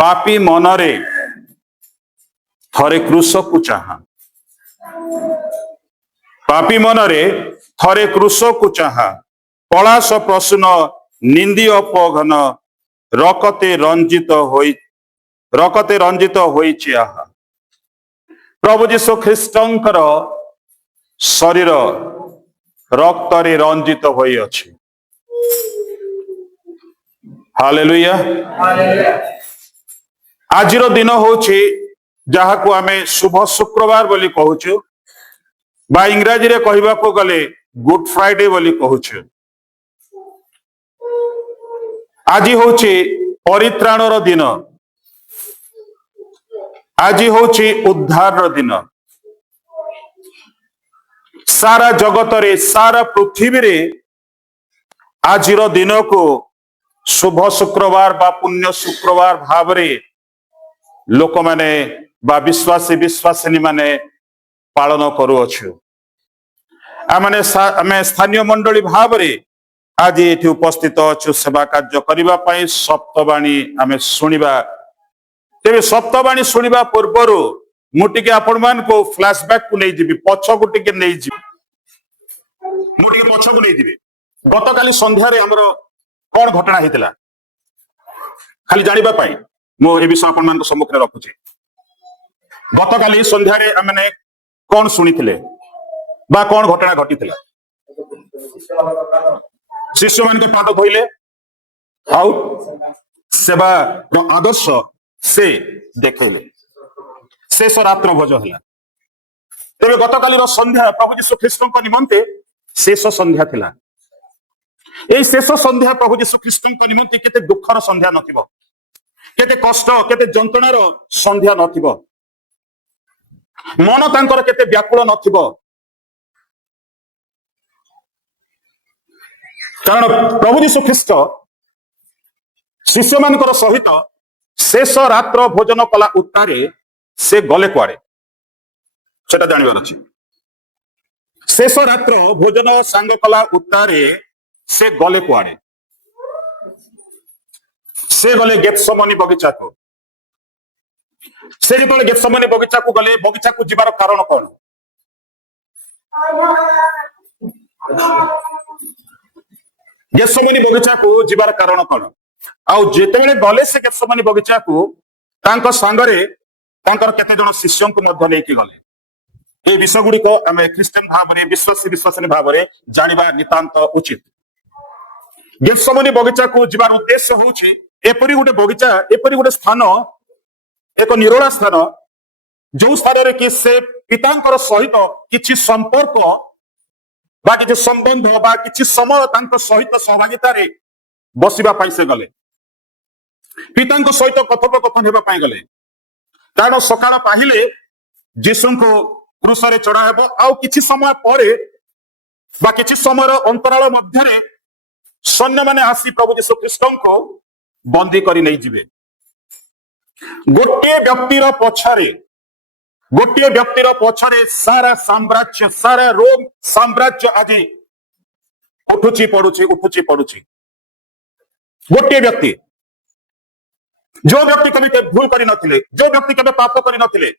पापी मनरे थरे क्रूसकु चाहा, पापी मनरे थरे क्रूसकु चाहा, पलाश प्रसून निंदी अपघन रकते रंजित होइछि आहा। प्रभु जीशु ख्रीष्टंकर शरीर रक्तरे रंजित होई अछि। हालेलुया। आजिर दिन होछि जहाकु आमे शुभ शुक्रवार बोली कहूछु, बा इंग्राजी रे कहबाको गले गुड फ्राइडे बोली कहूछु। आजि होछि परित्राणर दिन, आजि होछि उद्धार दिन। सारा जगत रे सारा पृथ्वी रे आजिर दिन को शुभ शुक्रवार बा पुण्य शुक्रवार भाव रे लोक माने बा विश्वासी विश्वासिनी माने पालन करूअछु। आमे स्थानीय मंडली भाव रे आज एठी उपस्थित अछु सेवा कार्य करिबा पई। सप्तवाणी आमे सुनिबा, तेबे सप्तवाणी सुनिबा पूर्वरु मुटिके आपण मान को फ्लैशबैक को नै जिबि, पछ को टिके नै जिबि, मुटिके पछ को नै जिबि। गतकाली संध्या रे हमरो कोन घटना हेतिला खाली जानिबा पई मो ए विषय आपण मान को सम्मुख रखुछि। गतकाली संध्या रे हमने कोन सुनिथिले बा कोन घटना घटिथिला? शिष्य मान के पाद धोइले आउ सेवा रो आदर्श से देखैले। शेष रात्र भोज होला। तेबे गतकाली रो संध्या प्रभु जीशु ख्रीष्ट को निमंते शेष संध्या थिला। ए शेष संध्या प्रभु जीशु ख्रीष्ट को निमंते केते दुखर संध्या नथिबो, केते कष्ट केते जंतनार संध्या नथिबो, मन तांकर केते व्याकुल नथिबो। कारण प्रभु जीशु ख्रीष्ट शिष्य मानकर सहित शेष रात्र भोजन कला उत्तारे से गले कुआड़े सेटा जानिबार अछि। शेष रात्र भोजन सांग कला उत्तारे से गले कुआड़े? से गले गेत्सेमनी बगीचा को। से जो गेत्सेमनी बगीचा को गले, बगीचा को जीवार कारण कौन? गेत्सेमनी बगीचा को जीवार कारण कौन? आउ जेतेबेले गले से गेत्सेमनी बगीचा को तांको सांगरे तांकर केते जण शिष्यों को मध्य लेके गले। ए विषय गुडी को आमे क्रिश्चियन भाव रे विश्वासी विश्वासिनी भाव रे जानिबा नितांत उचित। गेत्सेमनी बगीचा को जीवार उद्देश्य होछि एपरि गोटे बगीचा, एपरि गोटे स्थान, एक निरोला स्थान जो स्थान रे कि से पितांकर सहित किछि संपर्क बा किछि संबंध बा किछि समय तांकर सहित सहभागिता रे बसिबा पई से गले। पितांकर सहित कथोपकथन हेबा पई गले। कारण सकाळ पाहिले जीशु को क्रूस रे चढ़ा हेबो, आउ किछि समय परे बा किछि समय अंतराल मध्य रे सैन्य माने आसी प्रभु जीशु ख्रीष्ट को बंदी करी नहीं जिवे। गोटे व्यक्तिर पछरे सारा साम्राज्य, सारा रोम साम्राज्य आज उठुची पड़ुची। गोटे व्यक्ति, जो व्यक्ति कभी भूल करी नथिले, जो व्यक्ति कभी पाप करी नथिले,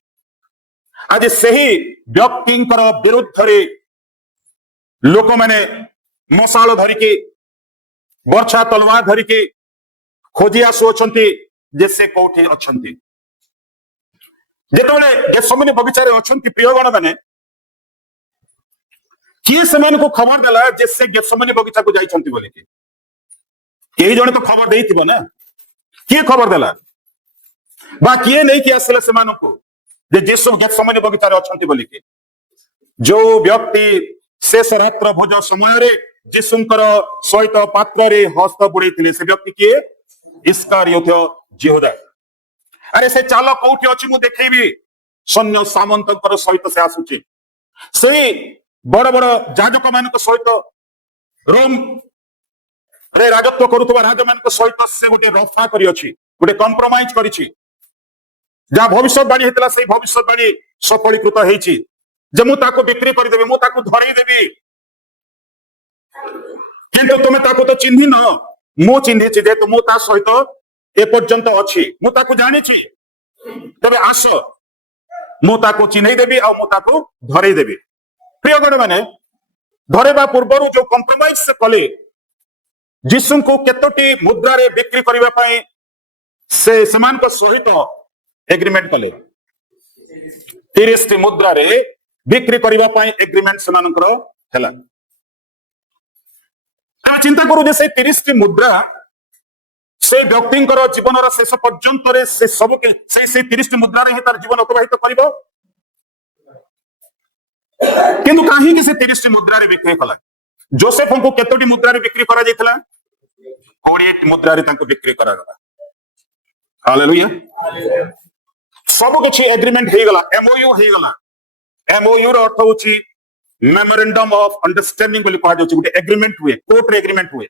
आज सही व्यक्तिंकर विरुद्ध रे लोक माने मशाल धरिके वर्षा तलवार धरिके खोजी आसुअछंती जे से कोठी अछंती। जेतबेले गेत्सेमनी बगीचा रे अछंती प्रियगण माने किए समान को खबर देला जे से गेत्सेमनी बगीचा को जाइछंती बोली के? केही जणे तो खबर देइथिबो ना। किए खबर देला बा किए नै कि आसले समान को जे जेसु गेत्सेमनी बगीचा रे अछंती बोली के? जो व्यक्ति शेष रात्र भोज समय रे जीशुंकर सहित पात्र रे हस्त बुड़ैथिले से व्यक्ति किए? इस्कारियोत यहूदा। अरे से चाल कोठी अछि मु देखैबी सैन्य सामंतर सहित से आसुची से बड़ बड़ जाजक मान सहित रोम रे राजत्व करुवा राज मान सहित से गोटे रफा करी अछि गोटे कंप्रोमाइज करिछि जहाँ भविष्यवाणी होता से भविष्यवाणी सफलीकृत होती जे मु ताको बिक्री करदेवी मु ताको धरई देवी किंतु तुम ताको तो चिन्ह न मु चिन्ही जेहेतु मु ता सहित एपर्यंत अच्छी मु ताको जानी तबे आस मु ताको चिन्हई देवी आ मु ताको धरई देवी प्रिय गण मैंने धरेबा पूर्व जो कंप्रोमाइज से कले जीसु को केतोटी मुद्रा रे बिक्री करबा पई से समान को सहित एग्रीमेंट कले 30 टी मुद्रा रे बिक्री करबा पई एग्रीमेंट समानकर हला आ चिंता करू जे से 30 टी मुद्रा से व्यक्तिंकर जीवन रा शेष पर्यंत रे से सब के से 30 टी मुद्रा रे ही तार जीवन अतिबाहित करिवो किंतु काहे कि से 30 टी मुद्रा रे बिक्री कला जोसेफ को केतोटी मुद्रा रे बिक्री करा जायतला 20 मुद्रा रे तांको बिक्री करा गला हालेलुया सब किछि एग्रीमेंट हे गला एमओयू हे गला एमओयू रो अर्थ होछि मेमोरेंडम ऑफ अंडरस्टैंडिंग बोली कहा जाउछि गुटे एग्रीमेंट हुए कोर्ट रे एग्रीमेंट हुए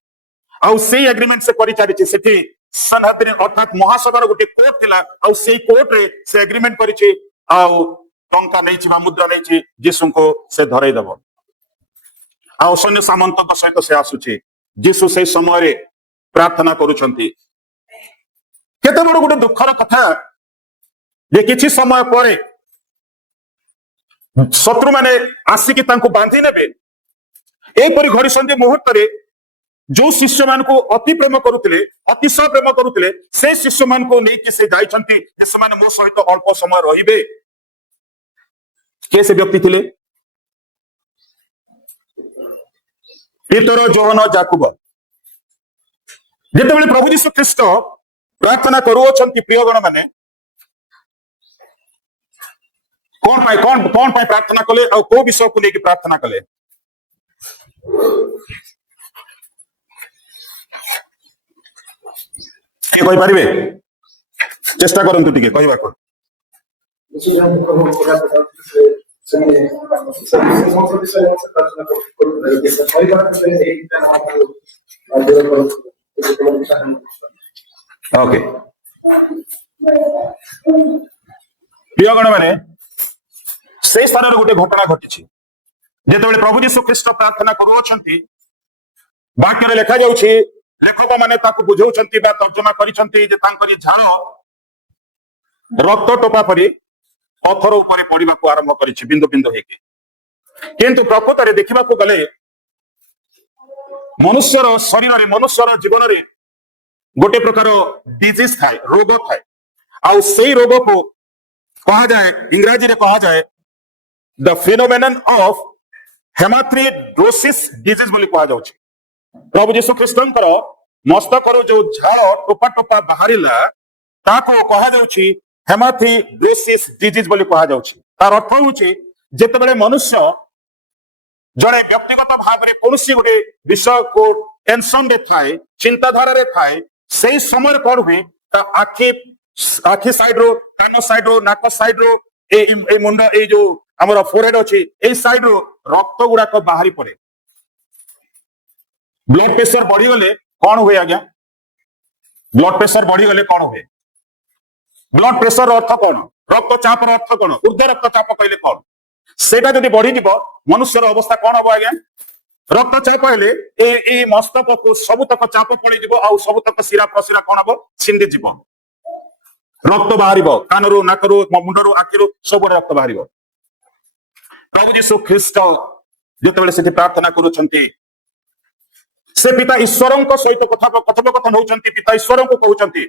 आ से एग्रीमेंट से करि चारिछि सेठी सनहद्रीन अर्थात महासभार गुटे कोर्ट थिला आ से कोर्ट रे से एग्रीमेंट करिछि आ टंका नैछि बा मुद्रा नैछि जीसु को से धरई दबो आ सैन्य सामंत सहित से आसुछि जीसु से समय रे प्रार्थना करूछंती केते बड़ गुटे दुखर कथा जे किछि समय पर शत्रु माने आसिक तांको बांधी नेबे एपरि घड़ी संधि मुहूर्त रे जो शिष्य मान को अति प्रेम करुले अतिशय प्रेम करुले से शिष्य मान को लेकिन से जाइछंती से माने मो सहित अल्प समय रहिबे के से व्यक्ति थिले पीतर जोहन जाकुब जेतेबेले प्रभु यीशु ख्रीष्ट प्रार्थना करूछंती प्रियगण माने कौन पाई प्रार्थना कले और को विषय को लेकर प्रार्थना कले कहि परिबे चेष्टा करंतु टिके कहबा को ओके प्रियगण माने से स्थान गोटे घटना घटी जेतेबेले प्रभु यीशु ख्रीष्ट प्रार्थना करूछंती वाक्य लेखा जाउछि लेखक माने ताकू बुझाउछंती बा तर्जमा करिछंती जे तांकरी झाण रक्त टोपा परी पत्थर ऊपर पड़िबा को आरंभ करिछि बिंदु बिंदु हेके किंतु प्रकृत रे देखिबा को गले मनुष्यर शरीर रे मनुष्यर जीवन रे गोटे प्रकार डिजीज थाए रोग थाए आ सेई रोग को कहा जाए इंग्रजी रे कहा जाए द फेनोमेनन ऑफ हेमाथ्रिडोसिस डिजीज बोली कहा जाउछि प्रभु यीशु ख्रीष्टंकर मस्तक जो झाड़ टोपा टोपा बाहरिला ताको कहा जाउछि हेमाथ्रिडोसिस डिजीज बोली कहा जाउछि तार अर्थ होछि जेतेबेले मनुष्य जड़े व्यक्तिगत भाव में कौन गोटे विषय को टेंशन रे थाए चिंताधारा रे थाए से समय कौन हुए आखि आखि साइड रो कान साइड रो नाक साइड रो ए मुंड ए जो हमर फोरहेड अछि ए साइड रो रक्त गुड़ाक बाहरी पड़े ब्लड प्रेशर बढ़ी गले कौन हुए आज्ञा ब्लड प्रेशर बढ़ी गले कौन हुए ब्लड प्रेशर अर्थ कौन रक्तचाप अर्थ कौन ऊर्ध्व रक्तचाप कहले कौन सेटा जदि बढ़ी जीव मनुष्यर अवस्था कौन हम आज्ञा रक्तचाप हेले ए मस्तक को सबुतक चाप पड़ी जीव आ सबुतक शिरा प्रशिरा कौन हम छिंदी जीव रक्त बाहर कानरू नाकरू मुंडरू आखिरू सब रक्त बाहर प्रभु यीशु ख्रीष्ट जो से प्रार्थना करुछंती से पिता ईश्वर सहित कथोपकथन होउछंती पिता ईश्वर को कहउछंती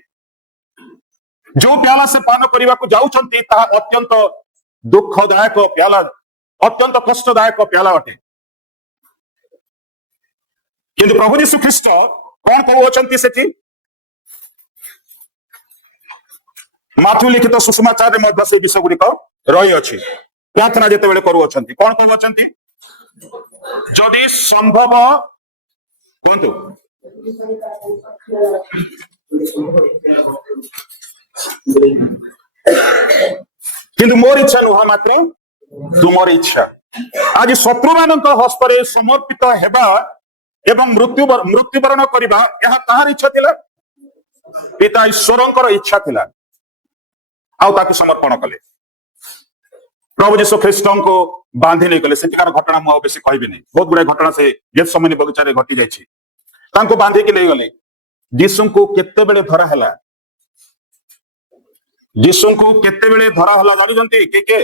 जो प्याला से पान करने को जाउछंती ता अत्यंत दुखदायक प्याला अत्यंत कष्टदायक प्याला अटे किंतु प्रभु यीशु ख्रीष्ट कौन कहउछंती सेठी माथु लिखित सुसमाचार में से विषय गुड़िक रही अच्छी प्रार्थना जिते करुछंती कौन कहउछंती जदि संभव कहतु किंतु मोर इच्छा नुह मात्र तुमर इच्छा। आज शत्रु मान हस्तरे समर्पित हेबा एवं मृत्युवरण करबा यह कहार इच्छा थिला? पिता ईश्वरंकर इच्छा थिला आउ ताकु समर्पण कले। प्रभु यीशु ख्रीष्ट को बांधि नहीं गले। सेठार घटना मु बेसी कहबी नहीं, बहुत गुडा घटना से गेतसेमनी बगीचा रे घटी जाइछि। तांको बांधि के ले गले। यीशु को केते बेले धरा हला, यीशु को केते बेले धरा हला जानि जंती के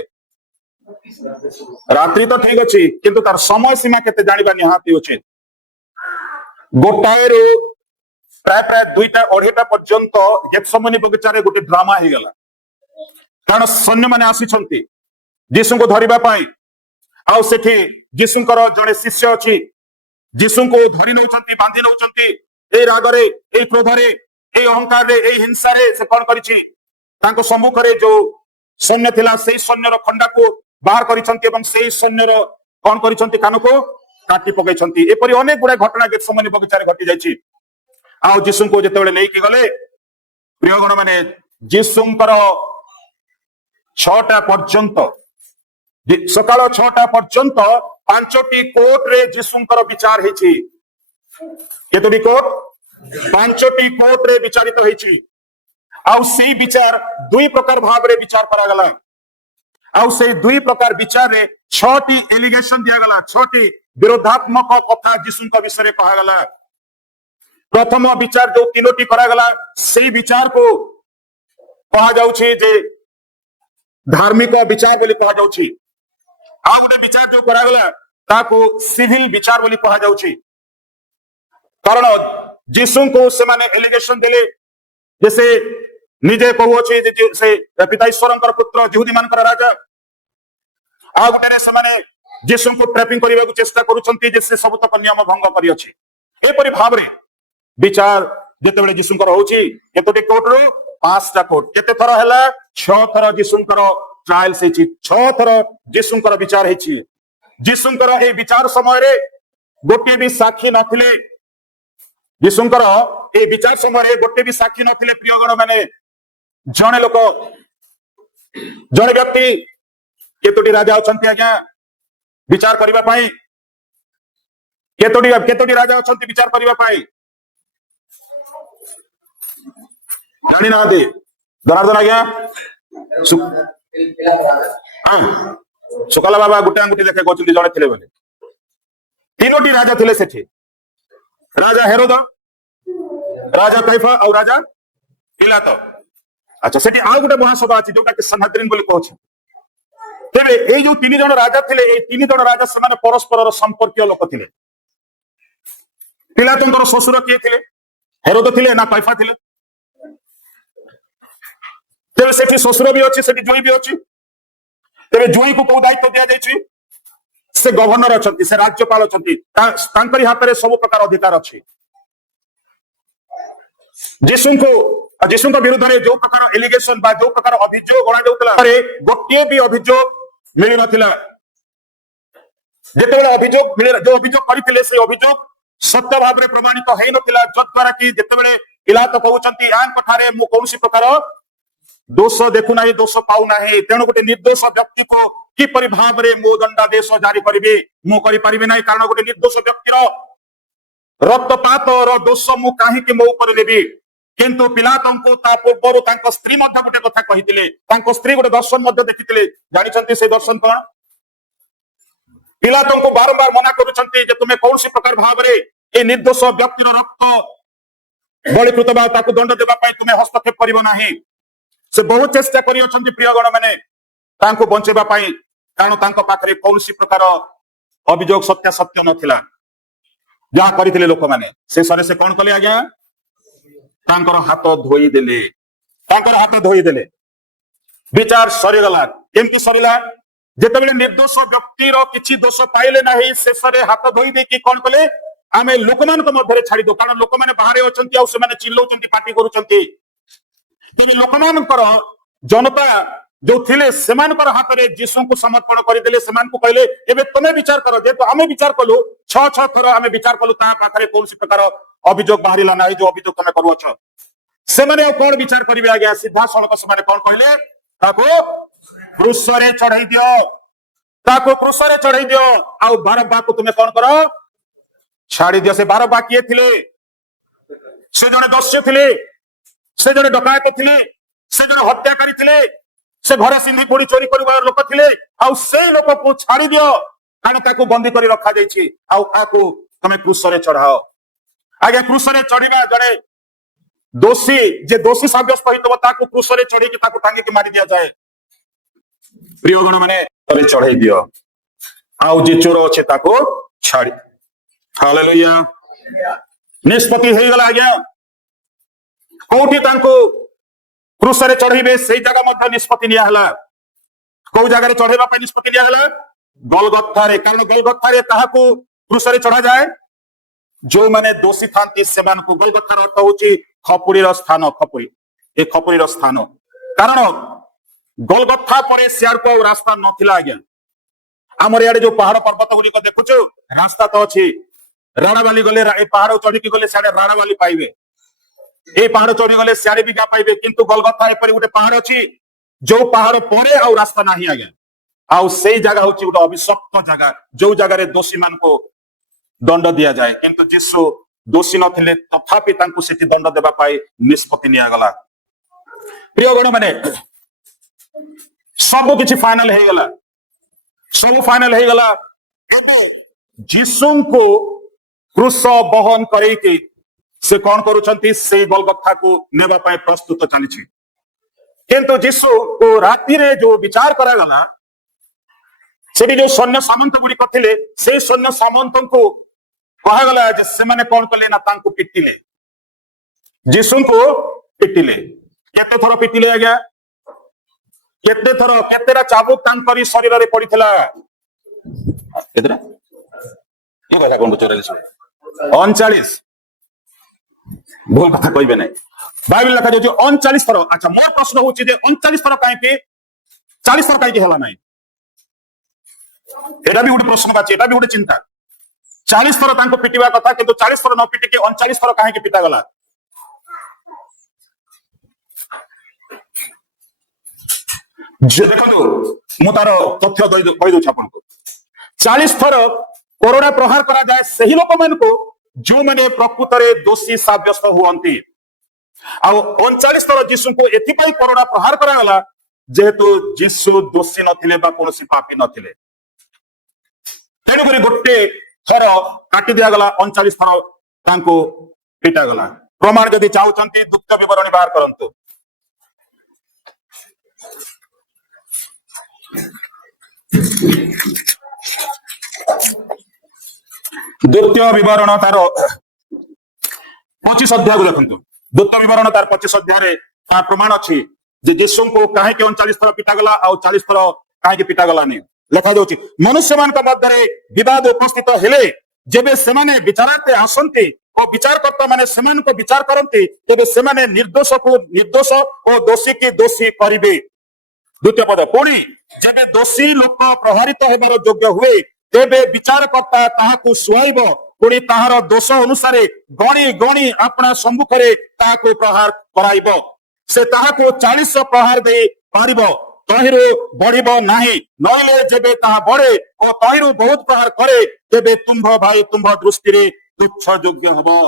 रात्रि तो ठीक अछि किंतु तार समय सीमा केते जानिबा निहाती उचित। गोटाए रे प्राय प्राय 2टा 2:30 पर्यंत गेतसेमनी बगीचा रे गोटे ड्रामा हे गला। कारण सैन्य माने आसी छंती यीशु को धरिबा पाई। आउ सेठी यीशुंकर जड़े शिष्य अछि, यीशु को धरि नौचंती, बांधि नौचंती। ए रागरे, ए क्रोधरे, ए अहंकार रे, ए हिंसा रे से कोन करिछि तांको सम्मुख रे जो सैन्य थिला सेई सैन्यर खंडा को बाहर करिसंती एवं सेई सैन्यर कोन करिसंती कान को काटी पकैसंती। एपरि अनेक गुडा घटना गेतसेमनी बगीचा रे घटी जाइछि। आउ यीशु को जेतेबेले नै कि गले प्रियगण माने यीशुंकर 6टा पर्यंत सकाळ 6टा पर्यंत 5टी कोर्ट रे यीशुंकर विचार हेछि। केतोटी कोर्ट? 5टी कोर्ट रे विचारित हेछि। आउ सेई विचार 2 प्रकार भाव रे विचार करा गला। आउ सेई 2 प्रकार विचार रे 6टी एलिगेशन दिया गला, 6टी विरोधात्मक कथा यीशुंक विषय रे कहा गला। प्रथम विचार जो 3टी करा गला सेई विचार को कहा जाउछि जे धार्मिक विचार बोली कहा जाउछि। आ गोटे विचार जो करा गला ताको सिविल विचार बोली कहा जाउछि। कारण यीशु को से माने एलिगेशन देले जैसे निजे कहू अछि जे से पिता ईश्वरंकर पुत्र यहूदी मानकर राजा। आ गोटे से माने यीशु को ट्रैपिंग करबा को चेष्टा करूछंती जे से सब तक नियम भंग करि अछि। एपरि भाव रे विचार जेतेबेले यीशुंकर होछि केतोटी कोर्ट रो 5टा कोर्ट केते थर हैला 6 थर यीशुंकर ट्रायल से 6 थर यीशुंकर विचार हेछि। यीशुंकर ए विचार समय रे गोटे भी साक्षी नथिले। यीशुंकर ए विचार समय रे गोटे भी साक्षी नथिले। प्रियगण माने जणे लोक जणे व्यक्ति केतोटी राजा अछंती आज्ञा विचार करबा पई, केतोटी राजा अछंती विचार करबा पई जानि ना दे जनार्दन आज्ञा सुकाला बाबा गुटे अंगुठी लेखे कहते जड़े थे बोले 3टी राजा थे सेठी। राजा हेरोद, राजा कैफा और राजा पिलातो। अच्छा सेठी आ गोटे महासभा अछि जोटा के सनहद्रिन बोली कहछ। तेबे ए जो 3 जण राजा थिले ए 3 जण राजा समान परस्पर संपर्कीय लोक थिले। पिलातोंकर ससुर किए थिले? हेरोद थिले ना कैफा थिले? तेरे सेठी ससुर भी अच्छी सेठी जोई भी अच्छी। तेरे जोई को दायित्व दिया जाइछि से गवर्नर अछंती, से राज्यपाल अछंती, तांकरी हाथ रे सब प्रकार अधिकार अछि। यीशु को विरुद्ध रे जो प्रकार एलिगेशन बा जो प्रकार अभियोग गणा जाउतला रे गोटे भी अभियोग मिलि नथिला। जेतेबेले अभियोग मिले जो अभियोग करिथिले से अभियोग सत्य भाव रे प्रमाणित हेइ नथिला। जद्वारा कि जेतेबेले पिलातो कहउचंती आन कथारे मु कोनसी प्रकार दोष देखु नाही, दोष पाउ नाही, तेणु गोटे निर्दोष व्यक्ति को कि परि भाव रे मो दंडादेश जारी करिबे मु करि परिबे नाही। कारण गोटे निर्दोष व्यक्तिर रक्तपात रो दोष मु काहे कि मो ऊपर लेबी। किंतु पिलातंको ता पूर्वरु तांको स्त्री मध्ये गोटे कथा कहिथिले, तांको स्त्री गोटे दर्शन मध्ये देखिथिले। जानिछंती से दर्शन कोन? पिलातंको बारंबार मना करूछंती जे तुमे कोनसी प्रकार भाव रे ए निर्दोष व्यक्तिर रक्त बलिकृत बा ताको दंड देबा पई तुमे हस्तक्षेप करिवो नाही। से बहुत चेष्टा करी अछंती प्रियगण माने तांको बंचेबा पई। कारण तांको पाखरे कोनसी प्रकार अभियोग सत्य नथिला। जहा करिथिले लोक माने से सरे से कोन कले आज्ञा तांकर हाथ धोई देले, तांकर हाथ धोई देले। विचार सरी गला। केमती सरीला? जेतेबेले निर्दोष व्यक्तिर किछि दोष पाइले नाही से सरे हाथ धोई दे कि कोन कले आमे लोकमान को मध्य छाड़ी दो। कारण लोक माने बाहरे अछंती आ से माने चिल्लौचंती, पार्टी करूचंती। तेरे लोकमानकर जनता जो थिले सेमानकर हाथ रे यीशु को समर्पण करदेले। सेमान को कहले एबे तमे विचार करो। जेतो आमे विचार कलु 6 थर आमे विचार कलु ता पाखरे कोनसी प्रकार अभियोग बाहरिला नाही जो अभियोग तमे करूछ। से माने कोन विचार करिवे आज्ञा? सीधा सड़क से माने कोन कहले ताको क्रूसरे चढ़ाई दियो, ताको क्रूसरे चढ़ाई दियो। आउ बारब्बा को तुम्हें कौन करो, छाड़ी दियो। से बारब्बा किए थिले, से जने दस्यु थिले, से जने डकायत थिले, से जने हत्याकारी थिले, से घरे सिंधी पोड़ी चोरी करिवार लोक थिले। आउ से लोक को छाड़ी दियो, कारण ताको बंदी करी रखा जाइछि। आउ आको तमे क्रूसरे चढ़ाओ। आगे क्रूसरे चढ़ीबा जने दोषी, जे दोषी साब्यस्त होइतबो ताको क्रूसरे चढ़ी कि ताको टांगी के मारी दिया जाए। प्रिय गण माने तरे चढ़ाई दियो, आउ जे चोर अछि ताको छाड़ी। हालेलुया। निष्पत्ति हो गला। आज्ञा कोठी तांको क्रूसरे चढ़ीबे से जगह मध्य निष्पत्ति निया हला। को जगह चढ़ेबा पे निष्पत्ति निया हला, गोलगथा रे। कारण गोलगथा रे ताहाको क्रूसरे चढ़ा जाए जो माने दोषी थांती सेमान को। गोलगथा रो अर्थ होची खपुरी रो स्थान। खपुरी, ए खपुरी रो स्थान। कारण गोलगथा परे सियार को रास्ता नथिला। आज्ञा हमर याडे जो पहाड़ पर्वत गुडी को देखुछु, रास्ता तो अछि। राणावाली गले ए पहाड़ चढ़ी के गले साडे राणावाली पाइबे, ए पहाड़ चढ़ी गले सियारे भी जा पाइबे। किंतु गोलगथा ए परि गुटे पहाड़ अछि जो पहाड़ परे आउ रास्ता नाही। आज्ञा आउ सेई जगह होची गुटे अभिशप्त जगह, जो जगह रे दोषी मान को दंड दिया जाए। किंतु यीशु दोषी नथिले, तथापि तांकु सेति दंड देबा पाई निष्पत्ति निया गला। प्रिय गण माने सब किछि फाइनल हे गला, सब फाइनल हे गला। एबे यीशु को क्रूस बहन करै के से कौन करूछंती, से गोलगथा को नेबा पाई प्रस्तुत चलिछि। किंतु यीशु को राति रे जो विचार करा गला, सेठी जो सैन्य सामंत गुडी कथिले, से सैन्य सामंत को कहा गला जे से माने कौन कले ना तांको पिटिले, यीशु को पिटिले। केते थरो पिटिले आज्ञा, केते थरो, केतेरा चाबुक तांकरी शरीर रे पडिथिला। केतेरा की कहला कोन 44 39 भूल कथा कहबे नै। बाइबल लिखा जो 39 थरो। अच्छा मोर प्रश्न होची जे 39 थरो काहे के 40 थरो काहे के हला नै, एटा भी गुडी प्रश्न बाची, एटा भी गुडी चिंता। 40 थरो तांको पिटिबा कथा, किंतु 40 थरो न पिटि के 39 थरो काहे के पिटा गला। जे देखो मु तार तथ्य कहि दउ आपन को। 40 थरो कोरोना प्रहार करा जाए सही लोक मान को जो माने प्रकृत रे दोषी साब्यस्त हुअंती। आ 39 थरो यीशु को एथि पई कोरोना प्रहार करा गला जेहेतु यीशु दोषी नथिले बा कोनोसी पापी नथिले। तेणु करी गोटे थर काटी दिया गला, 39 थर तांको पिटा गला। प्रमाण जदि चाहुचंती दुःख विवरणी बाहर करंतु। द्वितीय विवरण तार 25 अध्याय को देखंतु। द्वितीय विवरण तार 25 अध्याय रे तार प्रमाण अछि जे यीशु को काहे के 39 थर पिटा गला आ 40 थर काहे के पिटा गला नै। लेखा जाउछि मनुष्य मान का मध्य विवाद उपस्थित हेले जेबे सेमाने विचारार्थे आसंती और विचारकर्ता माने सेमान को विचार करंती, तेबे सेमाने निर्दोष को निर्दोष और दोषी की दोषी करिवे। द्वितीय पद पुणी जेबे दोषी लोक प्रहारित हेबार योग्य हुए तेबे विचारकर्ता ताहाकु सुहाइब, पुणी ताहार दोष अनुसार गणी गणी अपना सम्मुखरे ताहाकु प्रहार कराइब। से ताहाकु 40 प्रहार दे पारिब, तहिरु बढ़िब नाही। नइले जेबे ताहा बढ़े और तहिरु बहुत प्रहार करे तेबे तुम्भ भाई तुम्भ दृष्टि रे तुच्छ योग्य हबो।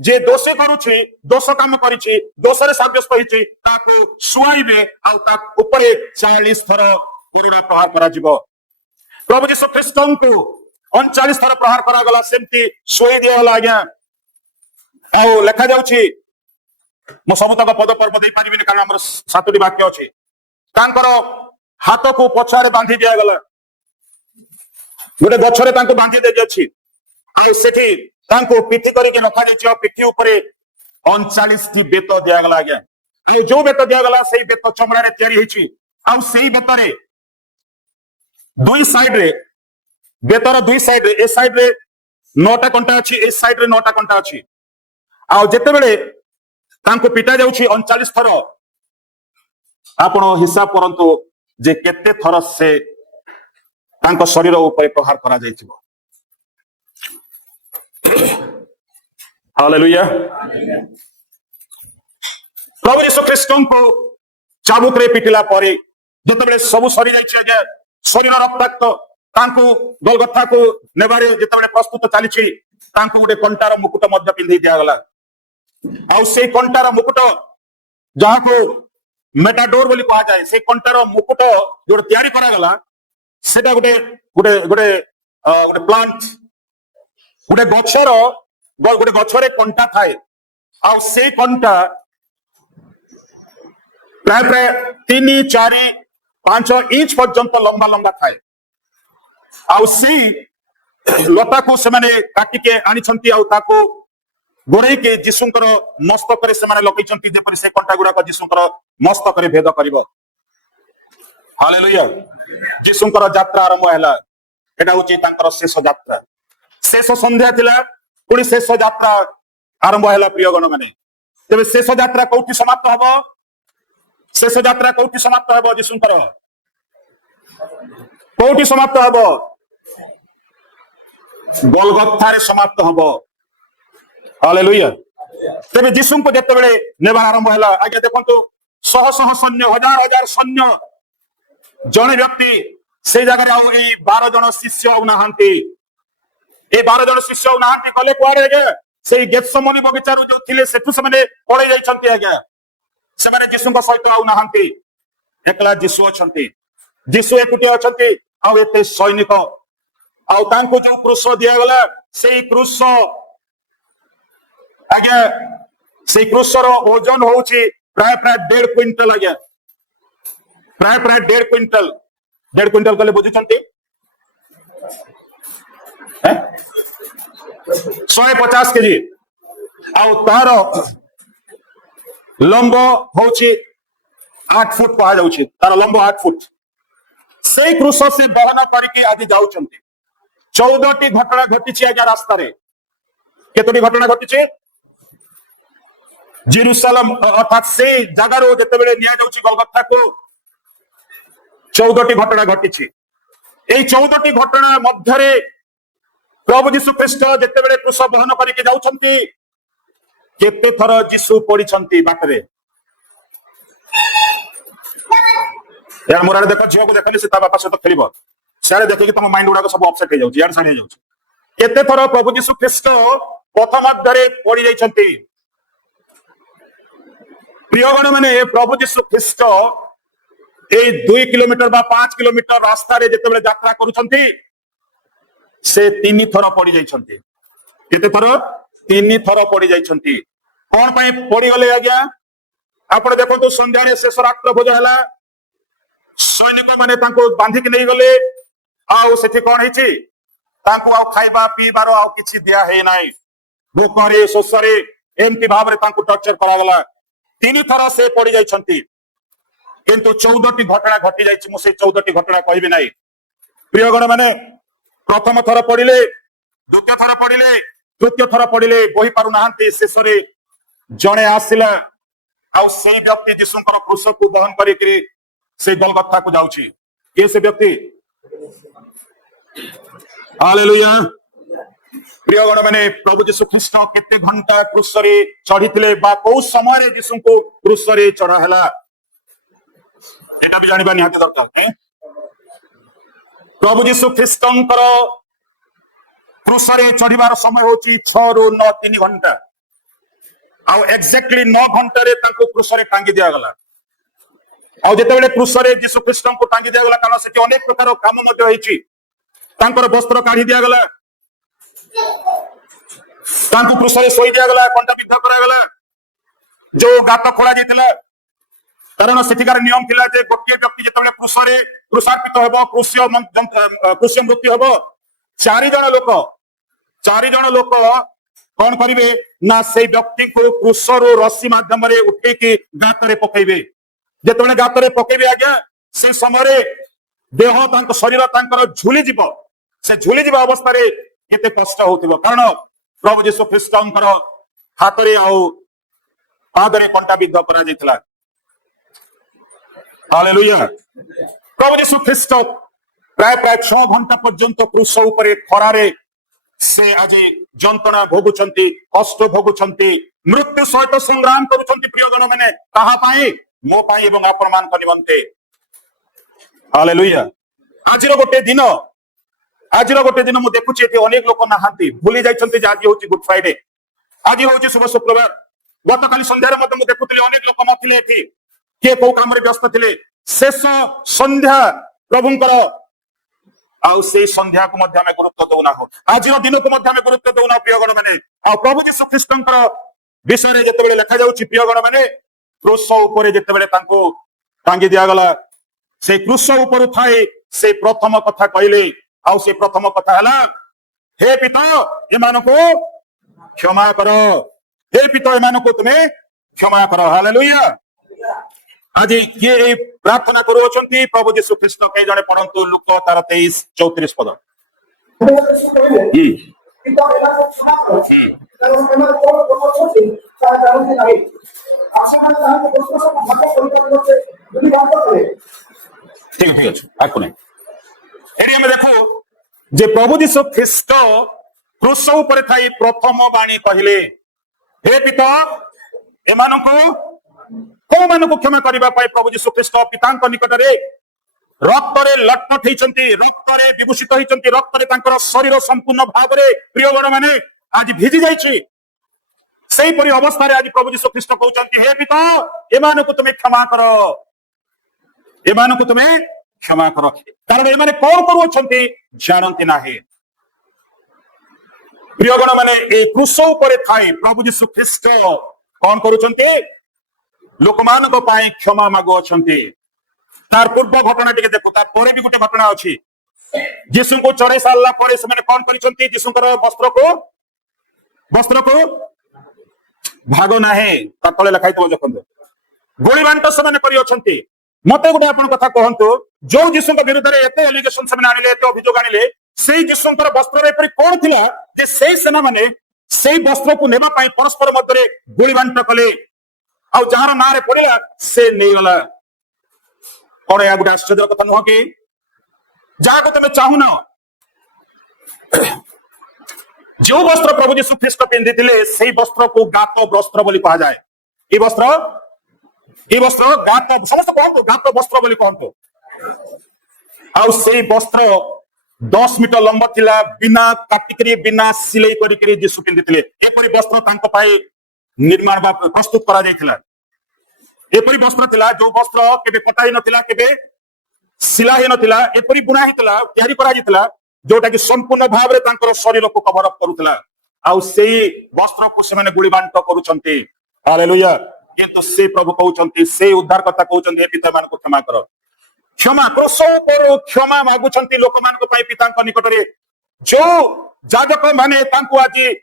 जे दोष करूछि, दोष काम करिछि, दोषरे साब्यस्त होइछि, ताको सुहाइबे आ ता ऊपरे 40 थर करुणा प्रहार करा जिवो। प्रभु यीशु ख्रीष्ट को 39 थर प्रहार करा गला, सेमति सुहाइ दिया गला। आज्ञा आ लेखा जाउछि मो समतक पद पर्व देई पारिबिनी कारण हमर 7टी वाक्य अछि। तांकर हाथ को पछारे बांधी दिया गला, गोटे गछरे तांको बांधी दे अछि आ सेठी तांको पिठी करी के रखा जाइछि। पिठी ऊपर 39 टी बेत दिया गला। आज्ञा आ जो बेत दिया गला सेही बेत चमड़ा रे तयारी होइछि। आ सेही बेतरे दुई साइड रे, बेतर दुई साइड रे, ए साइड रे 9टा कंटा अछि, ए साइड रे 9टा कंटा अछि। आ जेते बेले तांको पिटा जाउछि 39 थर, आपण हिसाब करंतु जे केते थर से तांको शरीर ऊपर प्रहार करा जाइथिबो। हालेलुया। प्रभु यीशु ख्रीष्ट को चाबुक रे पिटिला परे ଯେତେବେଳେ ସବୁ ସରି ଯାଇଛି ଆଜ୍ଞା, ଶରୀର ରକ୍ତାକ୍ତ, ତାଙ୍କୁ ଗୋଲଗଥାକୁ ନେବାରେ ଯେତେବେଳେ ପ୍ରସ୍ତୁତ ଚାଲିଛି, ତାଙ୍କୁ ଗୋଟେ କଣ୍ଟାର ମୁକୁଟ ମଧ୍ୟ ପିନ୍ଧେଇ ଦିଆଗଲା। ଆଉ ସେଇ କଣ୍ଟାର ମୁକୁଟ ଯାହାକୁ ମେଟାଡୋର ବୋଲି କୁହାଯାଏ, ସେଇ କଣ୍ଟାର ମୁକୁଟ ଯୋଉଟା ତିଆରି କରାଗଲା, ସେଟା ଗୋଟେ ଗୋଟେ ଗୋଟେ ଗୋଟେ ପ୍ଲାଣ୍ଟ, ଗୋଟେ ଗଛରେ କଣ୍ଟା ଥାଏ। ଆଉ ସେଇ କଣ୍ଟା ପ୍ରାୟ ପ୍ରାୟ 3, 4, 5 ଇଞ୍ଚ ପର୍ଯ୍ୟନ୍ତ ଲମ୍ବା ଲମ୍ବା ଥାଏ। ଆଉ ସେଇ ଲତାକୁ ସେମାନେ କାଟିକେ ଆଣିଛନ୍ତି, ଆଉ ତାକୁ ଗୋଡେଇକି ଯୀଶୁଙ୍କର ମସ୍ତକରେ ସେମାନେ ଲଗେଇଛନ୍ତି, ଯେପରି ସେ କଣ୍ଟା ଗୁଡାକ ଯୀଶୁଙ୍କର ମସ୍ତକରେ ଭେଦ କରିବ। ହାଲେଲୁୟା। ଯୀଶୁଙ୍କର ଯାତ୍ରା ଆରମ୍ଭ ହେଲା। ଏଟା ହଉଛି ତାଙ୍କର ଶେଷ ଯାତ୍ରା, ଶେଷ ସନ୍ଧ୍ୟା ଥିଲା, ପୁଣି ଶେଷ ଯାତ୍ରା ଆରମ୍ଭ ହେଲା। ପ୍ରିୟ ଗଣ ମାନେ, ତେବେ ଶେଷ ଯାତ୍ରା କୋଉଠି ସମାପ୍ତ ହବ? ଶେଷ ଯାତ୍ରା କୋଉଠି ସମାପ୍ତ ହେବ? ଯୀଶୁଙ୍କର କୋଉଠି ସମାପ୍ତ ହବ? ଗୋଲଗଥାରେ ସମାପ୍ତ ହବ। ହାଲେଲୁୟା। ତେବେ ଯୀଶୁଙ୍କୁ ଯେତେବେଳେ ନେବାର ଆରମ୍ଭ ହେଲା, ଆଜ୍ଞା ଦେଖନ୍ତୁ, ଶହ ଶହ ସୈନ୍ୟ, ହଜାର ହଜାର ସୈନ୍ୟ, ଜଣେ ବ୍ୟକ୍ତି ସେଇ ଜାଗାରେ, ଆଉ ଏଇ 12 ଜଣ ଶିଷ୍ୟ ଆଉ ନାହାନ୍ତି। এই 12 ଜଣ ଶିଷ୍ୟ ଆଉ ନାହାନ୍ତି, ଗଲେ କୁଆଡେ ଆଜ୍ଞା? ସେଇ ଗେତସେମନି ବଗିଚାରୁ ଯୋଉ ଥିଲେ ସେଠୁ ସେମାନେ ପଳେଇ ଯାଇଛନ୍ତି ଆଜ୍ଞା। ସେମାନେ ଯୀଶୁଙ୍କ ସହିତ ଆଉ ନାହାନ୍ତି, ଏକଲା ଯୀଶୁ ଅଛନ୍ତି। ଯୀଶୁ ଏକୁଟିଆ ଅଛନ୍ତି, ଆଉ ଏତେ ସୈନିକ। ଆଉ ତାଙ୍କୁ ଯୋଉ କ୍ରୁଶ ଦିଆଗଲା, ସେଇ କ୍ରୁଶ ଆଜ୍ଞା, ସେଇ କ୍ରୁଶର ଓଜନ ହଉଛି ପ୍ରାୟ ପ୍ରାୟ 1.5 କୁଇଣ୍ଟାଲ ଆଜ୍ଞା, ପ୍ରାୟ ପ୍ରାୟ 1.5 କୁଇଣ୍ଟାଲ। 1.5 କୁଇଣ୍ଟାଲ କଲେ ବୁଝୁଛନ୍ତି 150 କେଜି। ଆଉ ତାର ଲମ୍ବ ହଉଛି 8 ଫୁଟ କୁହାଯାଉଛି, ତାର ଲମ୍ବ 8 ଫୁଟ। ସେଇ କ୍ରୁଶ ସେ ବହନ କରିକି ଆଜି ଯାଉଛନ୍ତି। 14ଟି ଘଟଣା ଘଟିଛି ଆଜ୍ଞା ରାସ୍ତାରେ। କେତୋଟି ଘଟଣା ଘଟିଛି? ଜେରୁସାଲେମ ଅର୍ଥାତ୍ ସେଇ ଜାଗାରୁ ଯେତେବେଳେ ନିଆଯାଉଛି ଗୋଲଗଥାକୁ, 14ଟି ଘଟଣା ଘଟିଛି। এই 14ଟି ଘଟଣା ମଧ୍ୟରେ ପ୍ରଭୁ ଯୀଶୁ ଖ୍ରୀଷ୍ଟ ଯେତେବେଳେ କ୍ରୁଶ ବହନ କରିକି ଯାଉଛନ୍ତି, କେତେ ଥର ଯୀଶୁ ପଡିଛନ୍ତି ବାଟରେ? यार मोर देख झील को देखली से बापा सहित खेल सियाड़े देखिए तुम माइंड गुड़ाक सब अपसेट हो जाए साड़ी हो केते थर प्रभु यीशु ख्रीष्ट पथ मध्य पड़ जाइछंती। प्रियगण मैंने प्रभु यीशु ख्रीष्ट ए 2 किलोमीटर बा 5 किलोमीटर रास्ता रे जेतेबेले यात्रा करूछंती से 3 थर पड़ जाइछंती। केते थर? 3 थर पड़ जाइछंती। कोन पई पड़ी गले आज्ञा? आपण देखंतु संध्यारे शेष रात्र भोजन हला, सैनिक माने तांको बांधिक नहीं गले, आउ सेठी कोन हेछि? तांको आउ खाइबा पीबार आउ किछि दिया हे नाही। भूखरे शोषरे एमती भाव रे तांको टर्चर करा गला। 3 थर से पड़ी जाइछंती, किंतु 14टी घटना घटी जाइछि। मु से 14टी घटना कहबी नाही। प्रियगण माने प्रथम थर पड़िले, द्वितीय थर पड़िले, तृतीय थर पड़िले, बोही पारु नाहंती। शेषरे जणे आसिला, आउ सेई व्यक्ति यीशुंकर क्रूस को दहन करिकरी से गोलगथा को जाउछि। के से व्यक्ति? हालेलुया। प्रियगण माने प्रभु यीशु ख्रीष्ट केते घंटा क्रूस रे चढ़ीथिले बा को समय रे यीशु को क्रूस रे चढ़ा हला, एटा भी जानिबा निहाती दरकार है। प्रभु यीशु ख्रीष्टंकर क्रूस रे चढ़ीबार समय होछि 6 रु 9 3 घंटा। आउ एक्जेक्टली 9 घंटा रे तांको क्रूस रे टांगी दिया गला। आउ जेतेबेले क्रूस रे यीशु ख्रीष्ट को टांगी दिया गला, कारण सेठी अनेक प्रकार काम मध्ये होईछि। तांकर वस्त्र काढी दिया गला, तांको क्रूस रे सोई दिया गला, कंटा बिद्ध करा गला। जो गात खोला जेतिला, कारण सेठिकार नियम थिला जे गोटे व्यक्ति जेतेबेले क्रूस रे क्रूसार्पित हेबो, क्रूस्य मृत्यु हेबो, 4 जण लोक कौन करिवे ना से व्यक्ति को क्रूसरो रस्सी माध्यम रे उठे के गात रे पकेइबे। जेतबेले गात रे पकेइबे आज्ञा, से समय देह तांको शरीर तांकर झुली जीव। से झुली जीव अवस्था रे केते कष्ट होतिबो, कारण प्रभु यीशु ख्रीष्टंकर हाथ रे आउ पाद रे कंटा बिद्ध करा जायतिला। हालेलुया। प्रभु यीशु ख्रीष्ट प्राय प्राय 6 घंटा पर्यंत क्रूस ऊपर खरा रे से आज जंत्रणा भोगुछंती, कष्ट भोगुछंती, मृत्यु सहित संग्राम करुछंती। प्रियगण माने कहा पाई? मो पाई एवं आपण मान निमंते। हालेलुया। आजिर गोटे दिन मु देखुची एठी अनेक लोक नाहांती भूली जाइछन्ती जे आज होची गुड फ्राइडे, आज होची शुभ शुक्रवार। गतकाली संध्यारे मते मु देखुतली अनेक लोक नथिले एठी, के को काम रे व्यस्त थिले। शेष संध्या प्रभुंकर आउ से संध्या को मध्य में गुरुत्व दउना हो, आज दिन को मध्य में गुरुत्व दउना प्रिय गण माने। आ प्रभु यीशु ख्रीष्टंकर विषय रे जते बेले लिखा जाउची प्रिय गण माने, क्रूस ऊपर जते बेले तांको टांगी दिया गला, से क्रूस ऊपर थाए से प्रथम कथा कहले। आउ से प्रथम कथा हला, हे पिता एमानको क्षमा करो, हे पिता एमानको तुमे क्षमा करो। हालेलुया। आज किए प्रार्थना करूछन्ती प्रभु यीशु ख्रीष्ट के जने पढंतु लूका 23:34 पद। ठीक ठीक अछि आको नै एरी हम देखो जे प्रभु यीशु ख्रीष्ट क्रूस ऊपर थाई प्रथम बाणी कहले, हे पिता एमानको को मानको क्षमा करिबा पाई प्रभु यीशु ख्रीष्ट पितांक निकटरे रक्तरे लटपट होइछन्ती, रक्तरे विभूषित होइछन्ती, रक्तरे तांकर शरीर संपूर्ण भावरे प्रिय गण माने आज भिजी जाइछि। सेही परि अवस्था रे आज प्रभु यीशु ख्रीष्ट कहउछन्ती, हे पिता एमानको तुमे क्षमा करो, एमानको तुमे क्षमा करो, कारण एमाने कोन करूछन्ती जानन्ति नाही। प्रिय गण माने ए क्रूस ऊपर थाई प्रभु यीशु ख्रीष्ट कोन करूछन्ती लोकमानक पाई क्षमा मागुछन्ती। तार पूर्व घटना टिके देखो, तार परे भी गोटे घटना अछि। यीशु को चढ़े सारला परे से माने कोन करिसन्ती, यीशुकर वस्त्र को भाग नाही तले लिखाइ तो देखो गोली बांट से माने करि अछन्ती। मते गोटे आपण कथा कहंतु, जो यीशुक विरुद्ध रे एते एलिगेशन से माने आनिले, एते अभियोग आनिले, सेही यीशुकर वस्त्र रे परि कोन थिला जे सेही सेना माने सेही वस्त्र को नेबा पाई परस्पर मध्य गोली बांट कले। आ जहार ना रे पड़िला से नहीं गला। और या गोटे आश्चर्य कथा नुह कि जहाँ को तुम चाहू न जो वस्त्र प्रभु यीशु ख्रीष्ट पिंधि से वस्त्र को गात वस्त्र बोली कहा जाए। ये वस्त्र गात समस्त कहतु गात वस्त्र बोली कहतु। आउ से वस्त्र 10 मीटर लंबा थिला, बिना काटिकरी बिना सिलाई करिकरी यीशु पिंधि एपरि वस्त्र तांको पाई निर्माण बा प्रस्तुत करा जायतिला। एपरि वस्त्र थिला जो वस्त्र केबे कटाई नथिला, केबे सिलाई नथिला, एपरि बुना हितला तयारी करा जितला, जोटा कि संपूर्ण भाव रे तांकर शरीर को कवर अप करूतला। आउ सेही वस्त्र को से माने गुली बांट करूछन्ती। हालेलुया। किंतु से प्रभु कहउछन्ती, से उद्धारकर्ता कहउछन्ती, हे पिता मान को क्षमा करो। क्षमा क्रूस ऊपर क्षमा मागुछन्ती लोक मान को पाई पितांक निकटरे। जो जाजक माने तांको आज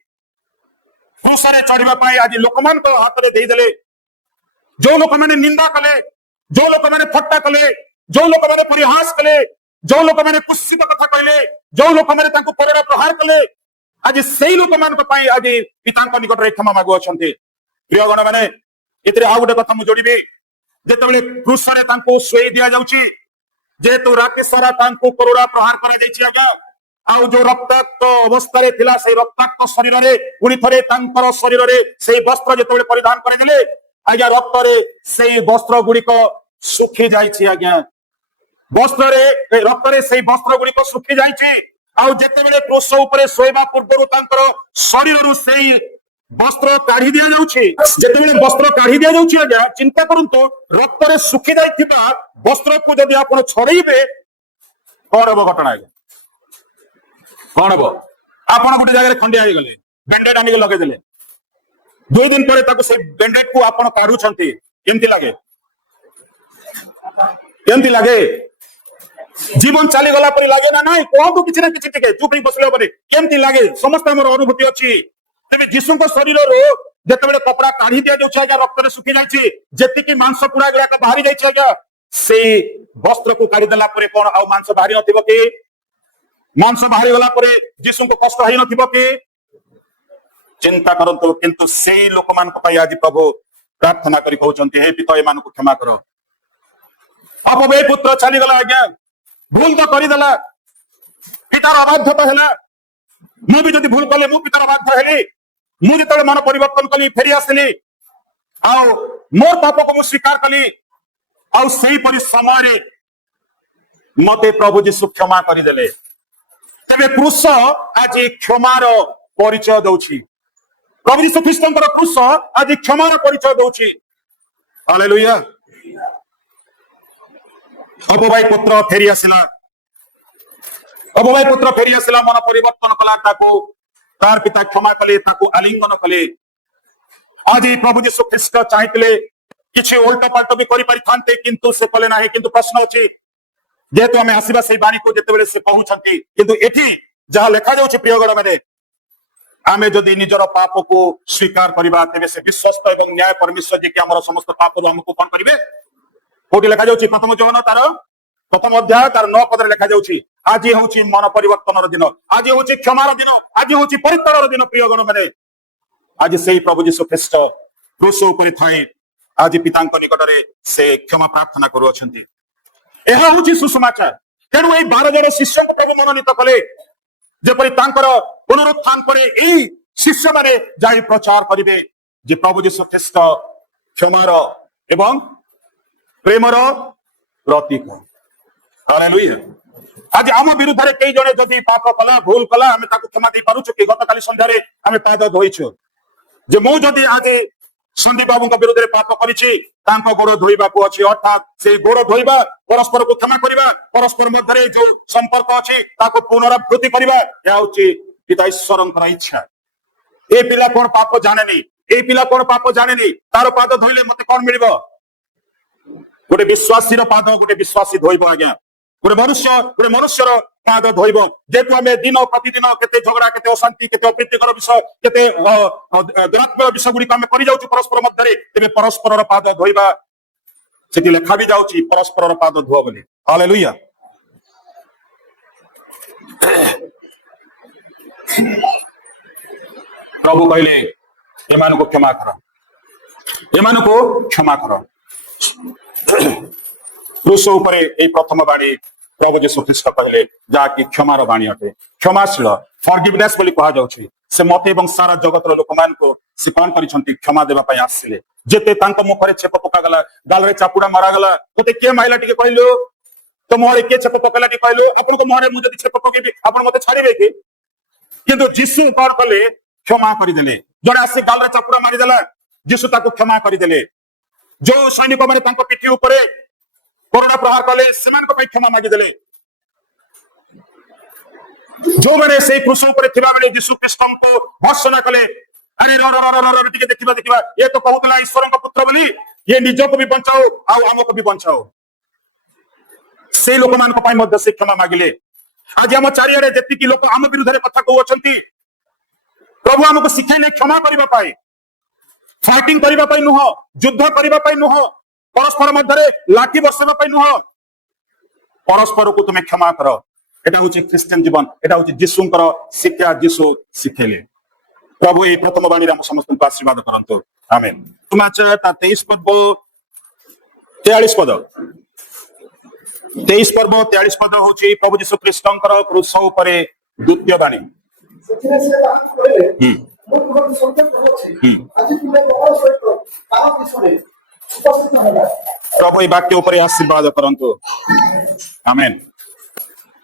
क्रूस रे चढ़िबा पाई आज लोक मान को हाथ रे देई देले। जो लोक माने निंदा कले, जो लोक माने फट्टा कले, जो लोक माने परिहास कले, जो लोक माने कुत्सित कथा कहले, जो लोक माने तांको परेरा प्रहार कले, आज सेही लोक मान को पाई आज पितांक निकट रे क्षमा मागु अछन्ते। प्रिय गण माने एतरे आ गोटे कथा मु जोड़िबे, जेतेबेले क्रूस रे तांको सोई दिया जाउची, जेतु राति सारा तांको करोड़ा प्रहार करा जाइछि आज्ञा। आउ जो रक्ताक्त अवस्था रे थिला से रक्ताक्त शरीर रे पुणी थरे तांकर शरीर रे सेही वस्त्र जेतेबेले परिधान करिदिले आज्ञा, रक्त रे सेही वस्त्र गुड़िक सुखी जाइछि आज्ञा। वस्त्र रे रक्त रे सेही वस्त्र गुड़िक सुखी जाइछि। आउ जेतेबेले क्रूस ऊपर सोइबा पूर्वरु तांकर शरीर रु सेही वस्त्र काढ़ी दिया जाउछि। जेतेबेले वस्त्र काढ़ी दिया जाउछि आज्ञा, चिंता करंतु रक्त रे सुखी जाइथिबा वस्त्र को जदि आपण छड़ेइबे कोन हबो घटना आज्ञा, कोन हबो? आपण गुटे जगह रे खंडिया होई गले, बैंडेड आनी के लगे देले, 2 दिन पर ताको से बैंडेड को आपण काढु छंती, केमती लागे? केमती लागे? जीवन चली गला परि लागे ना नाही? कहतु किछि ना किछि टिके चुप ही बसले परे केमती लागे? समस्त हमर अनुभूति अछि। तबे यीशु को शरीर रो जेतेबेले कपड़ा काढी दिया जाउछि आज्ञा, रक्त रे सुखी जाइछि, जेतिकी मांस पुरा गला का बाहरी जाइछि आज्ञा, से वस्त्र को काढी देला परे कोन आउ मांस बाहरी नथिबो कि? मांस बाहरी गला परे यीशु को कष्ट हई नथिबो कि? चिंता करंतु। किंतु से लोक मान को पाई आज प्रभु प्रार्थना करी कहउछन्ती, हे पिता एमान को क्षमा करो। अपवे पुत्र चली गला आज्ञा, भूल तो करी देला, पितार अबाध्यता हैला। मु भी जदि भूल कले मु पितार अबाध्य हेली, मु जेतबेले मन परिवर्तन कली फेरी आसली, आउ मोर पाप को मु स्वीकार कली, आउ सेही परि समय रे मते प्रभु जीशु क्षमा करदेले तेरे क्रूस आज क्षमार परिचय दौछि प्रभु जीशु ख्रीष्टर क्रूस आज क्षमार परिचय दौछि हालेलुया अबुभाई पुत्र फेरी आसिला अबुभाई पुत्र फेरी आसिला मन परिवर्तन कला ताको तार पिता क्षमा कले ताको आलिंगन कले आज प्रभु जीशु ख्रीष्ट चाहिए किसी उल्टा पाल्ट भी करें किंतु से कले ना किंतु प्रश्न अच्छी जेहेतु आम आसवा से बाणी को जिते से कहते किंतु एठी जहाँ लिखा जाऊँ प्रियगण मैंने आमे जदि निजर पाप को स्वीकार करवा तेरे से विश्वस्त एवं न्याय परमेश्वर जी के आम समस्त पाप आमको कौन करेंगे कोटी लिखा जाऊँ प्रथम जौन तार प्रथम अध्याय तार 9 पद लिखा जाऊँ आज हूँ मन परिवर्तन दिन आज हूँ क्षमार दिन आज हूँ परित्राण दिन प्रियगण मैंने आज से प्रभु जीशु ख्रीष्ट क्रूस उपर थाए आज पिता निकटरे से क्षमा प्रार्थना करुँच यह हूँ सुसमाचार तेणु ये 12 जन शिष्य को प्रभु मनोनीत कले जेपरी पुनरुत्थान पर यही शिष्य माने जाई प्रचार करेंगे जे प्रभु जीशु ख्रीष्ट क्षमार एवं प्रेमर प्रतीक हालेलुया आज आम विरुद्ध में कई जने जदि पाप कला भूल कला आम क्षमा दे पारुछु कि गत काली संध्यारे आम पाद धोईछु जे मु जदि आज संदीप बाबू विरुद्ध में पाप करिछि तांको गोड़ धोइबा को अछि अर्थात से गोड़ धोइबा परस्पर को क्षमा करिबा परस्पर मध्य जो संपर्क अछि ताको पुनरावृत्ति करिबा या होछि पिता ईश्वरंकर इच्छा ए पिला कोन पाप जानेनी ए पिला कोन पाप जानेनी तार पाद धोइले मते कोन मिलिबो गोटे विश्वासी रो पाद गोटे विश्वासी धोइबो आज्ञा गोटे मनुष्यर पाद धोइब जेतु आम दिन प्रतिदिन केते झगड़ा केते अशांति केते अप्रीतिकर विषय केते दुरात्मक विषय गुड़ी आम कर जाऊँ परस्पर मध्य तेरे परस्पर पाद धोइबा से लेखा भी जाऊँ परस्पर पाद धुआ बोली हालेलुया प्रभु कहले एमान को क्षमा कर एमान को क्षमा कर क्रूस उपरे ए प्रथम बाणी प्रभु जीशु ख्रीष्ट कहले जाकि क्षमार बाणी अटे क्षमाशील फॉरगिवनेस बोली कहा जाउछि से मते एवं सारा जगत लोक मान को से कौन करिसंती क्षमा देबा पई आसिले जेते तांको मुखरे छेप पका गला गाल रे चापुडा मारा गला तोते के माइला टिके कहलो तो मोहरे के छेप पकला टिके कहलो आपन को मोहरे मु जदी छेप पकेबी आपन मते छाड़ीबे कि किंतु जीशु कौन कले क्षमा करि देले जड़े आसे गाल रे चापुडा मारी देला जीशु ताको क्षमा करि देले जो सैनिक माने तांको पिठी ऊपर कोरोना प्रहार कले सेमान को क्षमा मागी देले जो मैंने से क्रूस ऊपर थिबा बेले यीशु ख्रीष्ट को भर्त्सना कले अरे रो टिके देखिबा ये तो कहउतला ईश्वर का पुत्र बोली ये निजो को भी बचाओ आ हमको भी बचाओ से लोक मान को पाई मध्य से क्षमा मागिले आज हम चारियारे जति की लोक आम विरुद्ध रे कथा कहउछंती प्रभु हमको शिखाई ने क्षमा करबा पाई फाइटिंग करबा पाई नुह युद्ध करबा पाई नुह परस्पर मध्य लाठी बरसवा पाई नुह परस्पर को तुम्हें क्षमा कर एटा होछि क्रिश्चियन जीवन एटा होछि यीशुंकर शिक्षा यीशु शिखेले प्रभु ए प्रथम बाणी हम समस्त को आशीर्वाद करंतो आमेन समाचार 23 पद 43 पद 23 पर्व 43 पद होछि प्रभु यीशु ख्रीष्टंकर क्रूस ऊपर द्वितीय बाणी प्रभु ए वाक्य ऊपर आशीर्वाद करंतो आमेन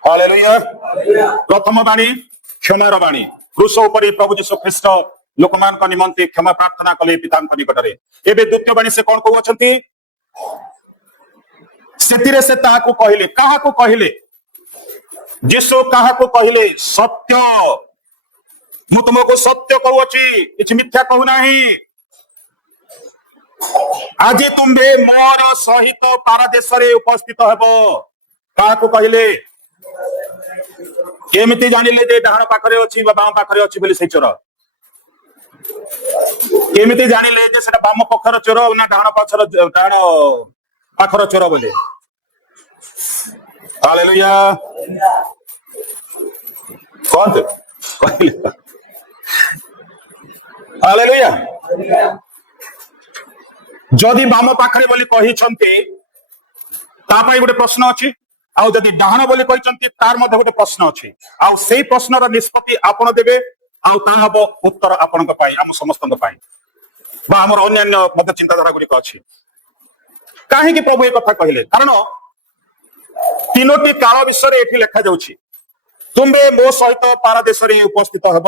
हालेलुया प्रथम बाणी क्षमार बाणी क्रूस ऊपर प्रभु यीशु ख्रीष्ट लोकमान को निमंते क्षमा प्रार्थना कले पिता निकटरे एबे द्वितीय बाणी से कौन कहउछंती सेतिरे से ताहाको कहिले काहाको कहिले यीशु काहाको कहिले सत्य मु तुमको सत्य कहउछि किछि मिथ्या कहू नाही आज तुम्बे मोर सहित पारदेश रे उपस्थित हेबो काहाको कहिले केमिति जानिले जे डाहण पाखरे अछि बा बाम पाखरे अछि बोली से चोर केमिति जानिले जे सेटा बाम पखर चोर ना डाहण पाखर चोर बोली हालेलुया कौन हालेलुया जदि बाम पाखरे बोली कहि छंती ता पई गोटे प्रश्न अछि आ जदि डाहण बोली कहि तार मध्य गोटे प्रश्न अच्छी आउ से प्रश्नर निष्पत्ति आपण देवे आउ ता हम उत्तर आपण आम समस्त आम अन्य चिंताधारा गुड़िक अच्छी कहीं प्रभु ये कथा कहले कारण तीनोटी काल विषय ये लिखा जाउछि तुम्बे मो सहित पारदेश उपस्थित हेब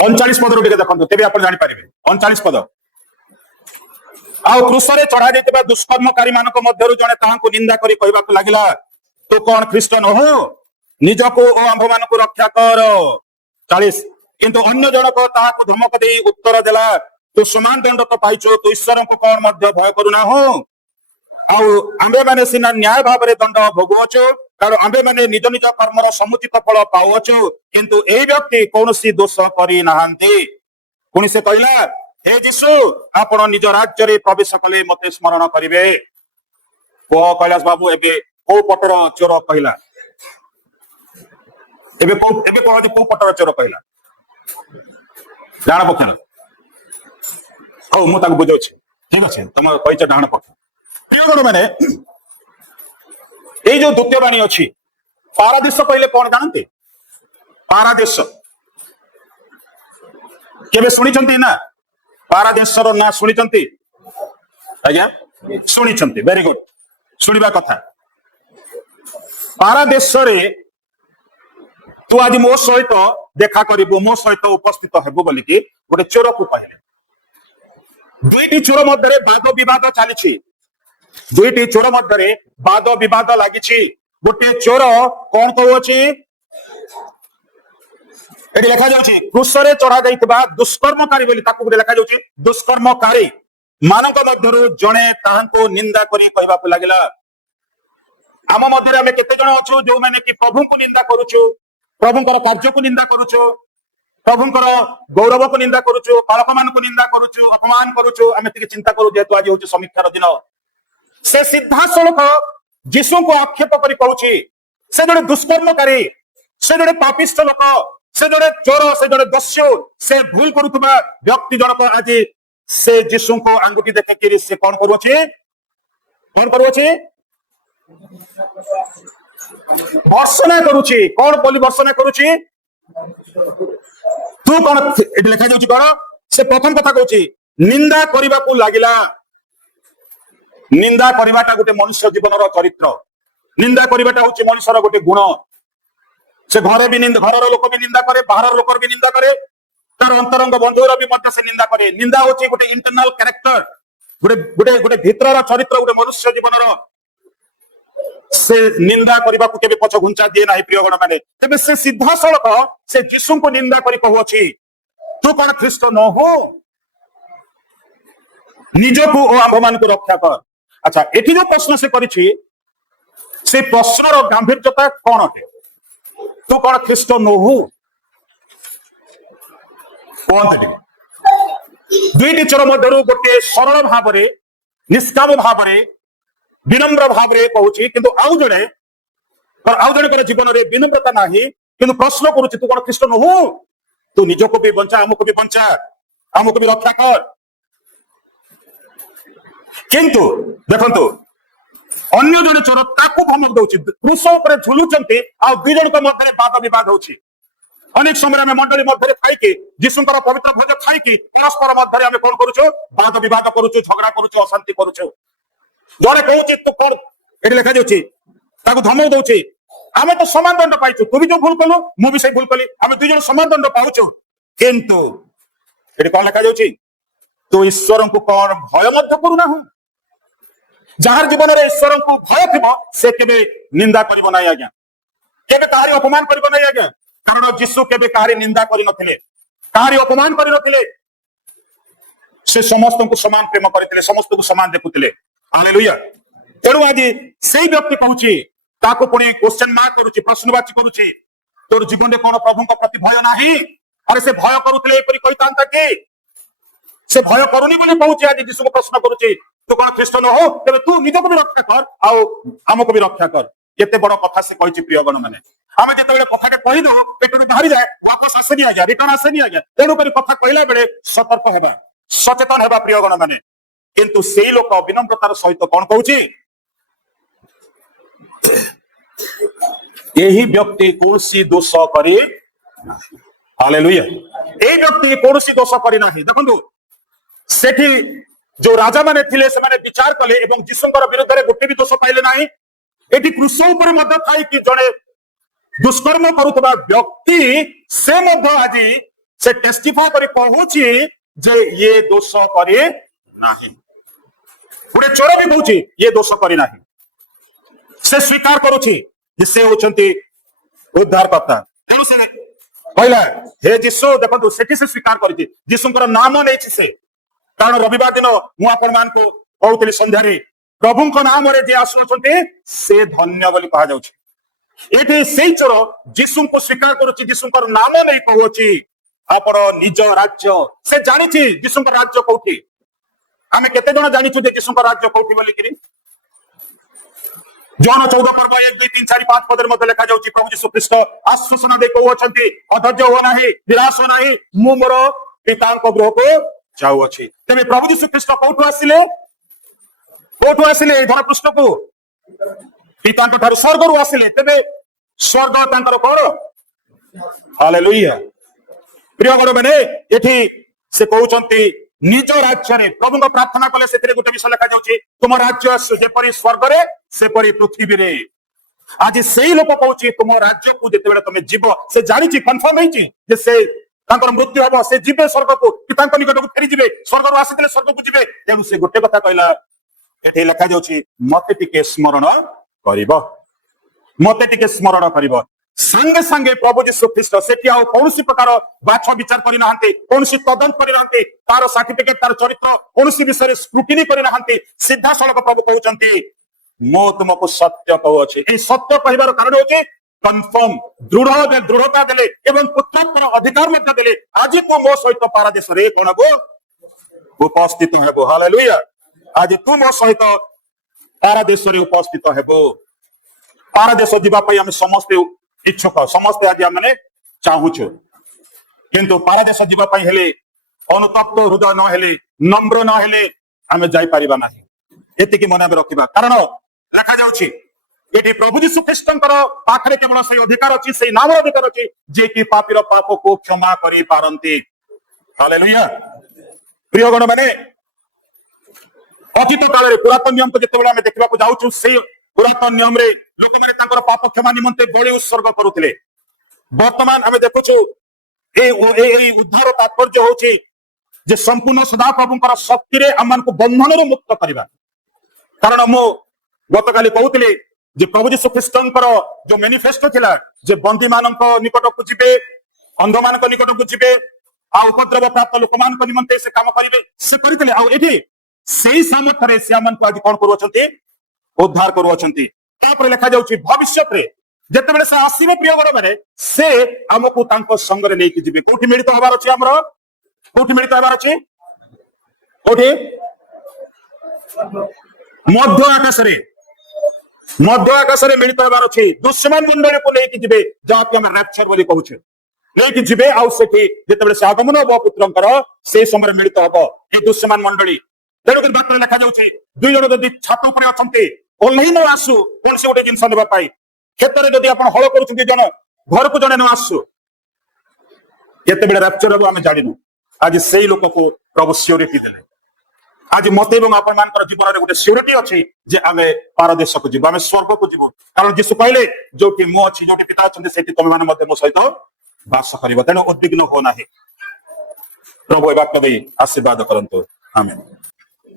39 पद टे देखो तेज आप जापर 39 पद आउ क्रूसरे चढ़ा जाइଥିବା दुष्कर्मकारी मानक मध्यरु जणे ताहांको निंदा करी कहबाक लागिला तू कौन ख्रीष्ट नहो निजको ओ आंभ मानक रक्षा कर 40 किंतु अन्य जनक ताहाको धमक देई उत्तर देला तू समान दंड तो पाइछो तू ईश्वर को कौन मध्य भय करुना हो आउ आंबे माने सिना न्याय भाव रे दंड भोगुअछु कारण आंबे माने निज निज कर्मर समुचित फल पाउअछु किंतु ए व्यक्ति कौनसी दोष करी नाहांती पुणी से कहला हे यीशु आपण निज राज्य रे प्रवेश कले मते स्मरण करिवे को कैलाश बाबू एबे को पटर चोर कहला एबे को पटर चोर कहला डाण पक्ष हो मु ताको बुझौछि ठीक अछि तुम कहिछ डाण पक्ष प्रिय माने ए जो द्वितीय वाणी अछि पारादेश कहले कोन जानते पारादेश केबे सुनिचंती ना पारादेशर ना सुनिचंती आज्ञा सुनिचंती वेरी गुड सुनिबा कथा पारादेश रे तू आज मो सहित देखा करिबो मो सहित उपस्थित हेबो बोली कि गोटे चोर को कहले दुईटी चोर मध्य वाद विवाद चली दुईटी चोर मध्य वाद विवाद लगी गोटे चोर कौन कहूँ एटी लिखा जाउछि क्रूसरे चढ़ा जाइतिबा दुष्कर्मकारी बोली ताकू गोटे लिखा जाउछि दुष्कर्मकारी मानक मध्यरु जणे ताहांको निंदा करी कहबाकू लागिला आम मध्य आमे केते जण अछु जो माने कि प्रभु को निंदा करूछु प्रभुंकर कार्य को निंदा करूछु प्रभुंकर गौरव को निंदा करूछु पालक मान को निंदा करूछु अपमान करूछु आमे तिके चिंता करू जेतु आज होछि समीक्षार दिन से सीधा सड़क यीशु को आक्षेप करी कहूछि से जड़े दुष्कर्मकारी से जड़े पापिष्ट लोक से जड़े चोर से जड़े दस्यु से भूल करुवा व्यक्ति जनक आज से यीशु को आंगुठी देखिक से कौन करुछि वर्षना करुछि कौन बोली वर्षना करुछि तू कौन एटी लिखा जाउछि कौन से प्रथम कथा कहूछि निंदा करबा को लागिला निंदा करवाटा गोटे मनुष्य जीवन चरित्र निंदा करवाटा हूँ मनुष्यर गोटे गुण से घरे भी निंदा घर लोक भी निंदा करे बाहर लोक भी निंदा करे तार अंतरंग बंधुर भी से निंदा करे निंदा हूँ गोटे इंटरनल कैरेक्टर गोटे गोटे गोटे भीतर चरित्र गोटे मनुष्य जीवन से निंदा करने को केबे पछ घुंचा दिए ना प्रियगण मैंने तेज से सीधा सड़क से यीशु को निंदा कर कहूँ तू कौन ख्रीष्ट न हो निजको ओ आंभ मान को रक्षा कर अच्छा एठी जो प्रश्न से करिछि से प्रश्नर गांभीर्यता कौन है तू कौन ख्रीष्ट नोहु कहते दुईटी चोर मध्यरु गोटे सरल भाव निष्काम भाव विनम्र भाव कहूँ किंतु आउ जड़े जीवन में विनम्रता नाही किंतु प्रश्न करुछि तू कौन ख्रीष्ट नोहु तू निजको भी बंचा आमको भी बंचा आमको भी रक्षा कर किंतु देखंतु अन्य जड़े चोर ताकू धमक दउछि क्रूस ऊपर झुलुचंती आ दुई जन के मध्य वाद विवाद होछि अनेक समय में मंडली मध्य खाइकी यीशुंकर पवित्र भोज खाइकी परस्पर मध्य आम कौन करुछु वाद विवाद करुछु झगड़ा करुछु अशांति करुछु जड़े कहूँ तू कौन ये लिखा जाउछि ताकू धमक दउछि आमे तो समान दंड पाइछु तू भी जो भूल कलु मु भी से भूल कली आमे दुई जन समान दंड पाउछु किंतु ये कौन लिखा जाउछि तो ईश्वर को कौन भय मध्य करुना हूं जार जीवन में ईश्वर को भय थी से केबे निंदा करिबो नाही आज्ञा केबे काहारी अपमान करिबो नाही आज्ञा कारण यीशु केबे काहारी निंदा करि नथिले काहारी अपमान करि नथिले से समस्त को समान प्रेम करथिले समस्त को समान देखुथिले हालेलुया तेणु आज से व्यक्ति कहूछि ताको पुणी क्वेश्चन मार्क करुछि प्रश्नवाची करुछि तोर जीवन में कौन प्रभु प्रति भय नाही अरे से भय करुथिले एपरि कहितांता कि से भय करूनी बोली कहूछि आज यीशु को प्रश्न करुछि तू कौन ख्रीष्ट न हो तेरे तू निजको भी रक्षा कर आउ आमको भी रक्षा कर केते बड़ कथा से कहिछि प्रियगण माने आमे जेतेबेले कथा के कहि दो पेटरू बाहरी जाए वापस आसेनी आ गया रिटर्न आसेनी आ गया तेणु करी कथा कहला बेले सतर्क हेबा सचेतन हेबा प्रियगण माने किंतु सेई लोक विनम्रतार सहित कौन कहूछि यही व्यक्ति कोनसी दोष करी हालेलुया ए व्यक्ति कोनसी दोष करी नाही देखंतु सेठी जो राजा माने थिले से माने विचार कले एवं यीशुंकर विरुद्ध रे गोटे भी दोष पाइले नाही। एटी क्रूस ऊपर मध्य थाई कि जड़े दुष्कर्म करुवा व्यक्ति से मध्य आज से टेस्टिफाई करी कहूची जे ये दोष करे नाही। गोटे चोर भी कहूची ये दोष करी नाही। से स्वीकार करुची जे से होचंती उद्धारकर्ता। तेणु से कहला हे यीशु देखो सेठी से स्वीकार करिति यीशुंकर नाम नै से कारण रविवार दिन मु आपण मान को कहउतली संध्यारे प्रभु को नाम रे जे आसुचंती से धन्य बोली कहा जाउछि। एठी सेई चोर यीशु को स्वीकार करुछि यीशुंकर नाम नै कहउछि आपण निज राज्य से जानिछि यीशुंकर राज्य कोठी। आमे केते जण जानिछु जे यीशुंकर राज्य कोठी बोली किरी। जॉन 14 पर्व 1 2 3 4 5 पद मध्य लिखा जाउछि प्रभु यीशु ख्रीष्ट आश्वासन दे कहउछंती अधैर्य हो नाही निराश हो नाही मु मोर पितांक गृह को जाउ अछि। तबे प्रभु यीशु ख्रीष्ट कोठु आसिले धर पृष्ठ को पितांक ठार स्वर्ग रु आसिले। तबे स्वर्ग तांकर कोन हालेलुया। प्रिय गण माने एठी से कहउछंती निज राज्य रे प्रभु को प्रार्थना कले सेतरे गोटे विषय लिखा जाउछि तुम राज्य आसु जेपरि स्वर्ग रे सेपरि पृथ्वी रे। आज सेई लोक कहउछि तुम राज्य को जेते बेले तमे जीव से जानिछि कन्फर्म होइछि जे से तांकर मृत्यु हबो से जीवे स्वर्ग को पितांक निकट को फेरी जीवे स्वर्ग रु आसीतले स्वर्ग को जीवे। तेनु से गोटे कथा कहला एठी लिखा जाउछि मते टिके स्मरण करिवो मते टिके स्मरण करिवो। संगे संगे प्रभु यीशु ख्रीष्ट सेठी आउ कौनसी प्रकार बाछ विचार करि नाहंती कौनसी तदंत करि नाहंती तार सर्टिफिकेट तार चरित्र कौनसी विषय स्क्रूटिनी करि नाहंती। सीधा सड़क प्रभु कहउचंती मो तुमको सत्य कहउछि। ए सत्य कहिबार कारण होछि कन्फर्म दृढ़ता देले एवं पुत्रत्वर अधिकार मध्य देले आज को मो सहित पारादेश रे कोन को उपस्थित हेबो। हालेलुया। आज तू मो सहित पारादेश रे उपस्थित हेबो। पारादेश दिबा पई हम समस्त इच्छुक समस्त आज हमने चाहूछु किंतु पारादेश जीवा पई हेले अनुतप्त हृदय न हेले नम्र न हेले आमे जाई परिबा नाही। एतिकी मन में रखिबा कारण लिखा जाउछि एठी प्रभु यीशु ख्रीष्टंकर पाखरे केवल से अधिकार अछि से नाम अधिकार अछि जे कि पापीर पाप को क्षमा करि पारंती। हालेलुया। प्रिय गण माने अतीत काल रे पुरातन नियम को जेतेबेले आमे देखिबा को जाउछु से पुरातन नियम रे लोक माने तांकर पाप क्षमा निमंते बलि उत्सर्ग करुथिले। वर्तमान आमे देखुछु ए उद्धार तात्पर्य होछि जे संपूर्ण सदा प्रभुंकर शक्ति रे अमन को बंधन रो मुक्त करिबा। कारण मो गतकाली कहउथिले जे प्रभु यीशु ख्रीष्टंकर जो मैनिफेस्टो थिला जे बंदी मानक निकट को जिबे अंध मानक निकट को जिबे आ उपद्रव प्राप्त लोक मानक निमंते से काम करिवे से करितले आ एठी सेही सामर्थ रे से अमन को आज कोन करूछंती उद्धार करूछंती। तापर लिखा जाउछि भविष्यत रे जेतेबेले से आसीबे प्रिय गण माने से हमकु तांको संग रे लेके जिबे कोठी मिलित होबार अछि हमरो कोठी मिलित होबार अछि कोठी मध्य आकाश रे मिलित होबार अछि दुश्मन मंडली को लेके जिबे जाके हम रैप्चर बोली कहउछे लेके जिबे आ सेठी जेतेबेले से आगमन होबो पुत्रंकर से समय मिलित होबो ए दुश्मन मंडली। तेणु कर बात लिखा जाउछि दुई जण जदि छात ऊपर अछंती ओल्ही न आसु कोन से गोटे जिंस नेबा पाई खेत रे जदि आपण हळ करूछंती जण घर को जणे न आसु केतेबेले रैप्चर होबो हम जानिनु। आज सेही लोक को प्रभु सियोरिटी देले। आज मते एवं आपण मानकर जीवन रे गोटे सियोरिटी अछि जे आमे पारदेश को जीव आमे स्वर्ग को जीव कारण यीशु कहले जोटी मो अछि जोटी पिता अछंती सेठी तमे माने मते मो सहित वास करिवो। तेणु उद्विग्न हो नाही। प्रभु ए बात दे आशीर्वाद करंतो आमेन।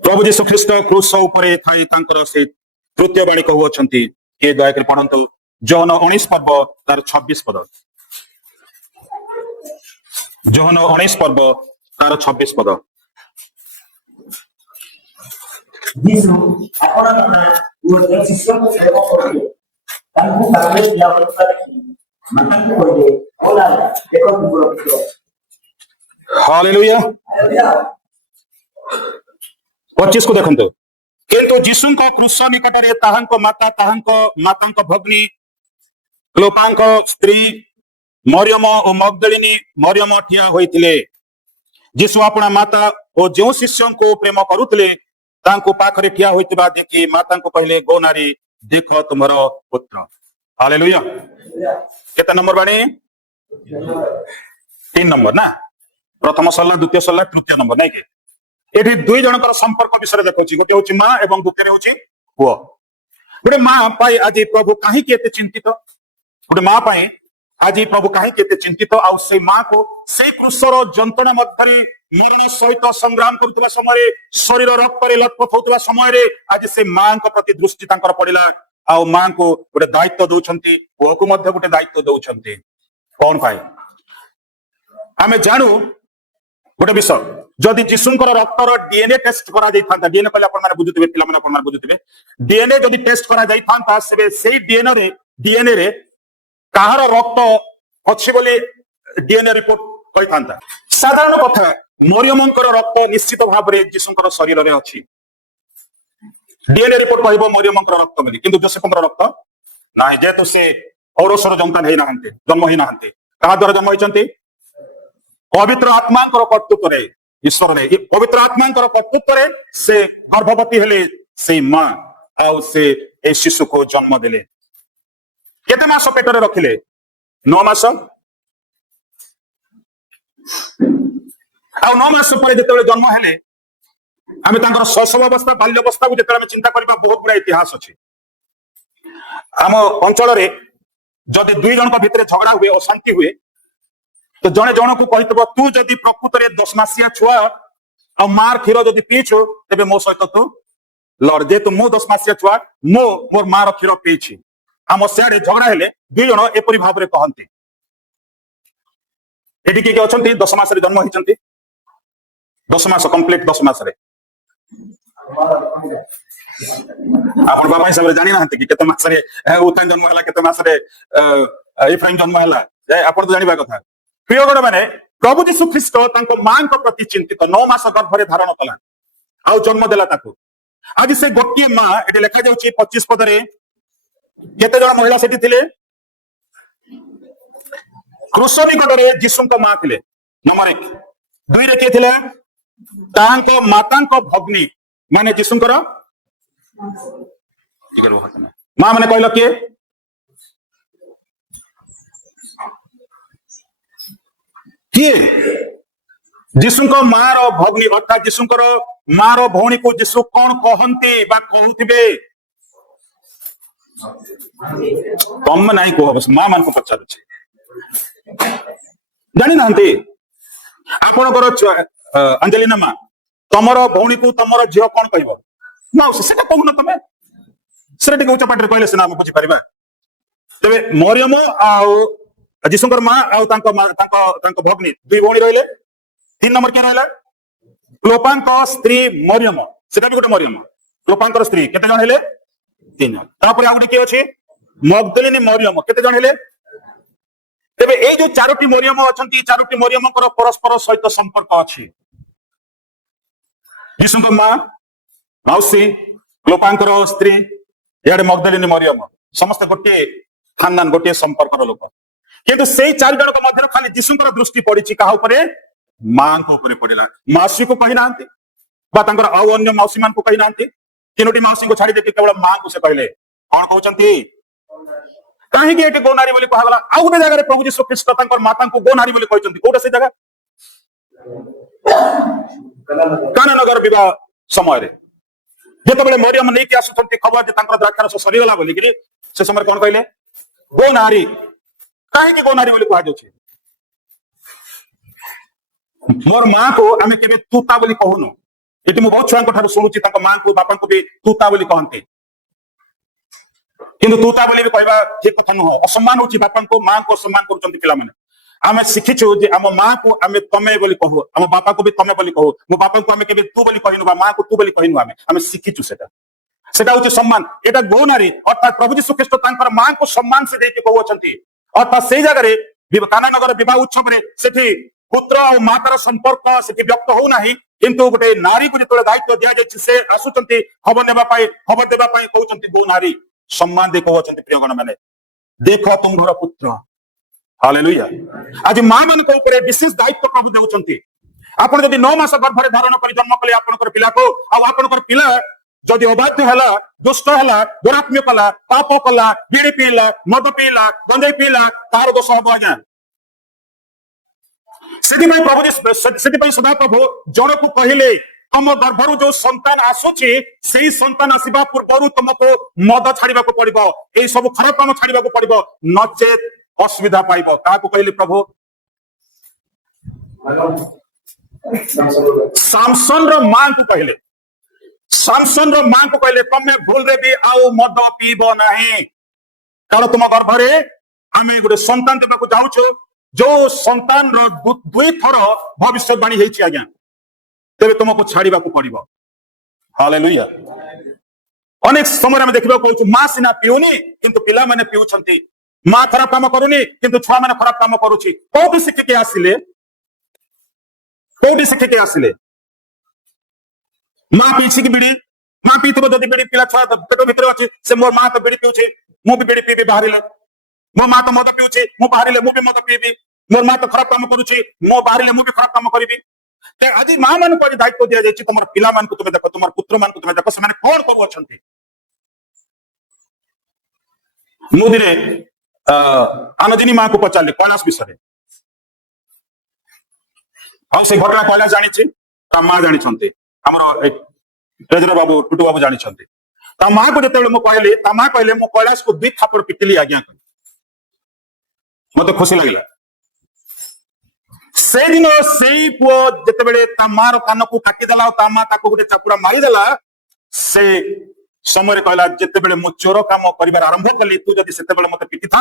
प्रभु यीशु ख्रीष्ट क्रूस ऊपर थाई तांकर से तृतीय बाणी कहउछंती ए दया कर पढंतु जॉन 19 पर्व तार 26 पद जॉन 19 पर्व तार 26 पद। यीशु आपणकर ओ शिष्य को सेवा करले तांको पारे या बता देखि महान कहले ओला देखो तुमरो। हालेलुया। 25 को देखंतु किंतु यीशु को क्रूस निकट रे ताहांको मातांको भगिनी क्लोपांको स्त्री मरियम और मगदलिनी मरियम ठिया होइतिले। यीशु अपना माता और जो शिष्यों को प्रेम करुतले तांको पाखरे ठिया होइतिबा देखि मातांको कहले गो नारी देख तुमरो पुत्र। हालेलुया। केते नंबर बाणी 3 नंबर ना प्रथम सल्ला द्वितीय सल्ला तृतीय नंबर नहीं के एठी दुई जनकर संपर्क विषय देखा गोटे हूँ माँ और द्वितीय हूँ पुओ गोटे माँ पाई आज प्रभु कहीं चिंतित गोटे माँ पाई आज प्रभु कहीं चिंतित आउ से माँ को से क्रूसर जंत्रणा मध्य मरण सहित संग्राम करुवा समय शरीर रक्त लथपथ होता समय आज से माँ प्रति दृष्टि पड़ा आउ माँ को गोटे दायित्व दौरान पुओ को गोटे दायित्व दौरान कौन पाई आमे जानू गोटे विषय जदि जीशुंकर रक्तर डीएनए टेस्ट करा जाइथांता डीएनए कहले आपण माने बुझुथिबे पिला माने आपण माने बुझुथिबे डीएनए जदि टेस्ट करा जाइथांता से डीएनए रे काହାର रक्त अछि बोली डीएनए रिपोर्ट करिथांता साधारण कथा मरियमंकर रक्त निश्चित भाव रे जीशुंकर शरीर रे अछि डीएनए रिपोर्ट कहबो मरियमंकर रक्त बोली किंतु जोसेफंकर रक्त नाही जेतु से औरसर जंतान हेई नाहंते जन्म हेई नाहंते कहा द्वारा जन्म होइचंती पवित्र आत्मांकर कर्तृत्व रे ईश्वर ने पवित्र आत्मांकर कर्तृत्व रे से गर्भवती हेले से मां आ से ए शिशु को जन्म देले केते मास पेटरे रखिले 9 मास आ 9 मास पर जेतेबेले जन्म हेले आमे तांकर शैशव अवस्था बाल्य अवस्था को जेतेबेले चिंता करबा बहुत बड़ा इतिहास अछि आम अंचल रे जदि दुई जन भितर झगड़ा हुए अशांति हुए तो जने जन को कही तू जदि प्रकृत में 10 मासिया छुआ और मार क्षीर जदि पीछु तेरे मो सहित तू लड़ जेतु मु 10 मासिया छुआ मो मोर मार क्षीर पीछी आम सियाड़े झगड़ा हेले दुई जन एपरी भाव में कहते एटी किए अच्छा 10 मास जन्म होती 10 मास कंप्लीट 10 मास आप बाबा हिसाब से जानी ना कि केते मास उत्तम जन्म है केते मास इफ्राइम जन्म है आप तो जानवा कथा प्रिय गण मैंने प्रभु जीशु ख्रीस्ट मां प्रति चिंतित 9 मास गर्भरे धारण कला आउ जन्म देला ताकू आज से गोटे मां ये लिखा जाउची 25 पदरे केते जण महिला सेठी थिले क्रूस निकटरे जीशु मां थिले नंबर 1 2 रे के थिले तांको मातांको भग्नी माने जीशुंकर मां माने कहलो के किए जीशुंकर मां रो भग्नी अर्थात जीशुंकर मां रो भौणी को जीशु कौन कहंती बा कहउथिबे तम नहीं कह बस मां मान को पचार जानी नांती आपनकर अंजलिना मां तमरो भौणी को तमरो झियो कौन कहबो माउसी सेटा कहू न तमे सेटा टिके उच्च पाटरे कहले सिना हम बुझी परिबा तबे मरियम आउ जीशुंकर मां आउ तांको भग्नी दुई भौणी रहिले 3 नंबर के रहला क्लोपांको स्त्री मरियम सेटा भी गोटे मरियम क्लोपांकर स्त्री केते जण हेले 3 जण तापर आ गुडी के अछि मगदलिनी मरियम केते जण हेले तबे ए जो चारोटी मरियम अछंती चारोटी मरियमकर परस्पर सहित संपर्क अछि जीशुंकर मां मौसी क्लोपांकर स्त्री याडे मगदलिनी मरियम समस्त गोटे खानदान गोटे संपर्कर लोक किंतु से 4 जन मध्य खाली जीशुंकर दृष्टि पड़ी कहा मां को पड़ा मौसी को कही ना आउ अन्य मौसी मान को कही ना 3टी मौसी को छाड़ी देके केवल मां को से कहले कौन कहते कहीं गोनारी बोली कहला आउ गोटे जगह प्रभु जीशु ख्रीस्ट माता को गोनारी बोली कहते कोटा से जगह काना नगर विवाह समय जिते मरियम नहीं कि आसुंट खबर द्राक्षारस सरीगला बोलिकी से समय कौन कहले गोनारी कहीं गोनारी बोली कह मोर मां को आम के तूता बोली कहूनु ये बहुत छुआ शुणुची मां को बापा को भी तूता बोली कहते किंतु तूता बोली भी कहवा ठीक कथा नुह असम्मान होची बापा को मां को सम्मान करुचंती पिला माने आमे शिखिछु जे आम मां को आमे तमे बोली कहू आम बापा को भी तमे बोली कहू मो बापा को आमे केबे तू बोली कहिनु बा मां को तू बोली कहिनु आमे शिखिछु सेटा होची सम्मान एटा गौनारी अर्थात प्रभु जीशु ख्रीस्ट तांकर मां को सम्मान से देके कहू अछंती अर्थात से जगह रे काना नगर विवाह उत्सव रे सेठी पुत्र और मातार संपर्क से व्यक्त हो नहीं किंतु गोटे नारी को जो दायित्व दि जाए से आसुचंती खबर नेबा पाई खबर देबा पाई कहउचंती गो नारी सम्मान दे कहउचंती प्रिय गण माने देखो तुम घर पुत्र हालेलुया आज मां मान को ऊपर विशेष दायित्व प्रभु देउचंती आपण जदि 9 मास गर्भरे धारण कर जन्म कले आपनकर पिला को आ आपनकर पिला जदि अबाध्य हला दुष्ट हला दुरात्म्य कला पाप कला बीड़ी पीला मद पीला गंजाई पीला तार दोष हबो आज्ञा प्रभु सदा प्रभु जन को कहले तुम गर्भरू जो संतान आसुची से संतान आसवा पूर्व तुमको मद छाड़ा पड़ो, ये सब खराब काम छाड़ा पड़ो, नचेत असुविधा पाइब। क्या कहले प्रभु? सामसन रो मां को कहले, सामसन रो मां को कहले तमे भूल रे भी आउ मद पीब नहीं, कारण तुम गर्भरे आमे गोटे संतान देवाक चाहूछु जो संतान रो दुई थर भविष्यवाणी होइछि आज्ञा, तेरे तुमको छाड़ा पड़ो। हालेलुया। अनेक समय आम देखा कहूँ माँ सीना पीऊनी किंतु पिला माने पीउछंती, माँ खराब काम करूनी किंतु छुआ माने खराब काम करुछि। कोठी शिखिके आसिले, कोठी शिखिके आसिले? माँ पीछि कि बिड़ी, माँ पीथबो जदि बिड़ी पिला छुआ पेट भितर अछि से मोर माँ तो बिड़ी पीउछि मु भी बिड़ी पीबी बाहरिले, मो माँ तो मद पीउछि मु बाहरिले मु भी मद पीबी, मोर माँ तो खराब काम करुछि मो बाहरिले मु भी खराब काम करिबी। आज माँ मान को दायित्व दि जाए तुम पिला मान को तुम देख, तुम पुत्र मान को तुम देख से कौन करुँच। मु दिने आनदिनी माँ को पचारे कैलाश विषय और से घटना कैलाश जानी माँ जानी आमर ट्रेजर बाबू टुटू बाबू जानी माँ को जो कहली माँ कहले मु कैलाश को 2 थापर पिटिली आज्ञा, मत खुशी लगे। से दिन से पुओ जिते माँ कान को काटिदेला माँ गोटे चापुड़ा मारिदेला, से समय कहला जिते मु चोर काम कर आरंभ कली तू जदि से मत पिटी था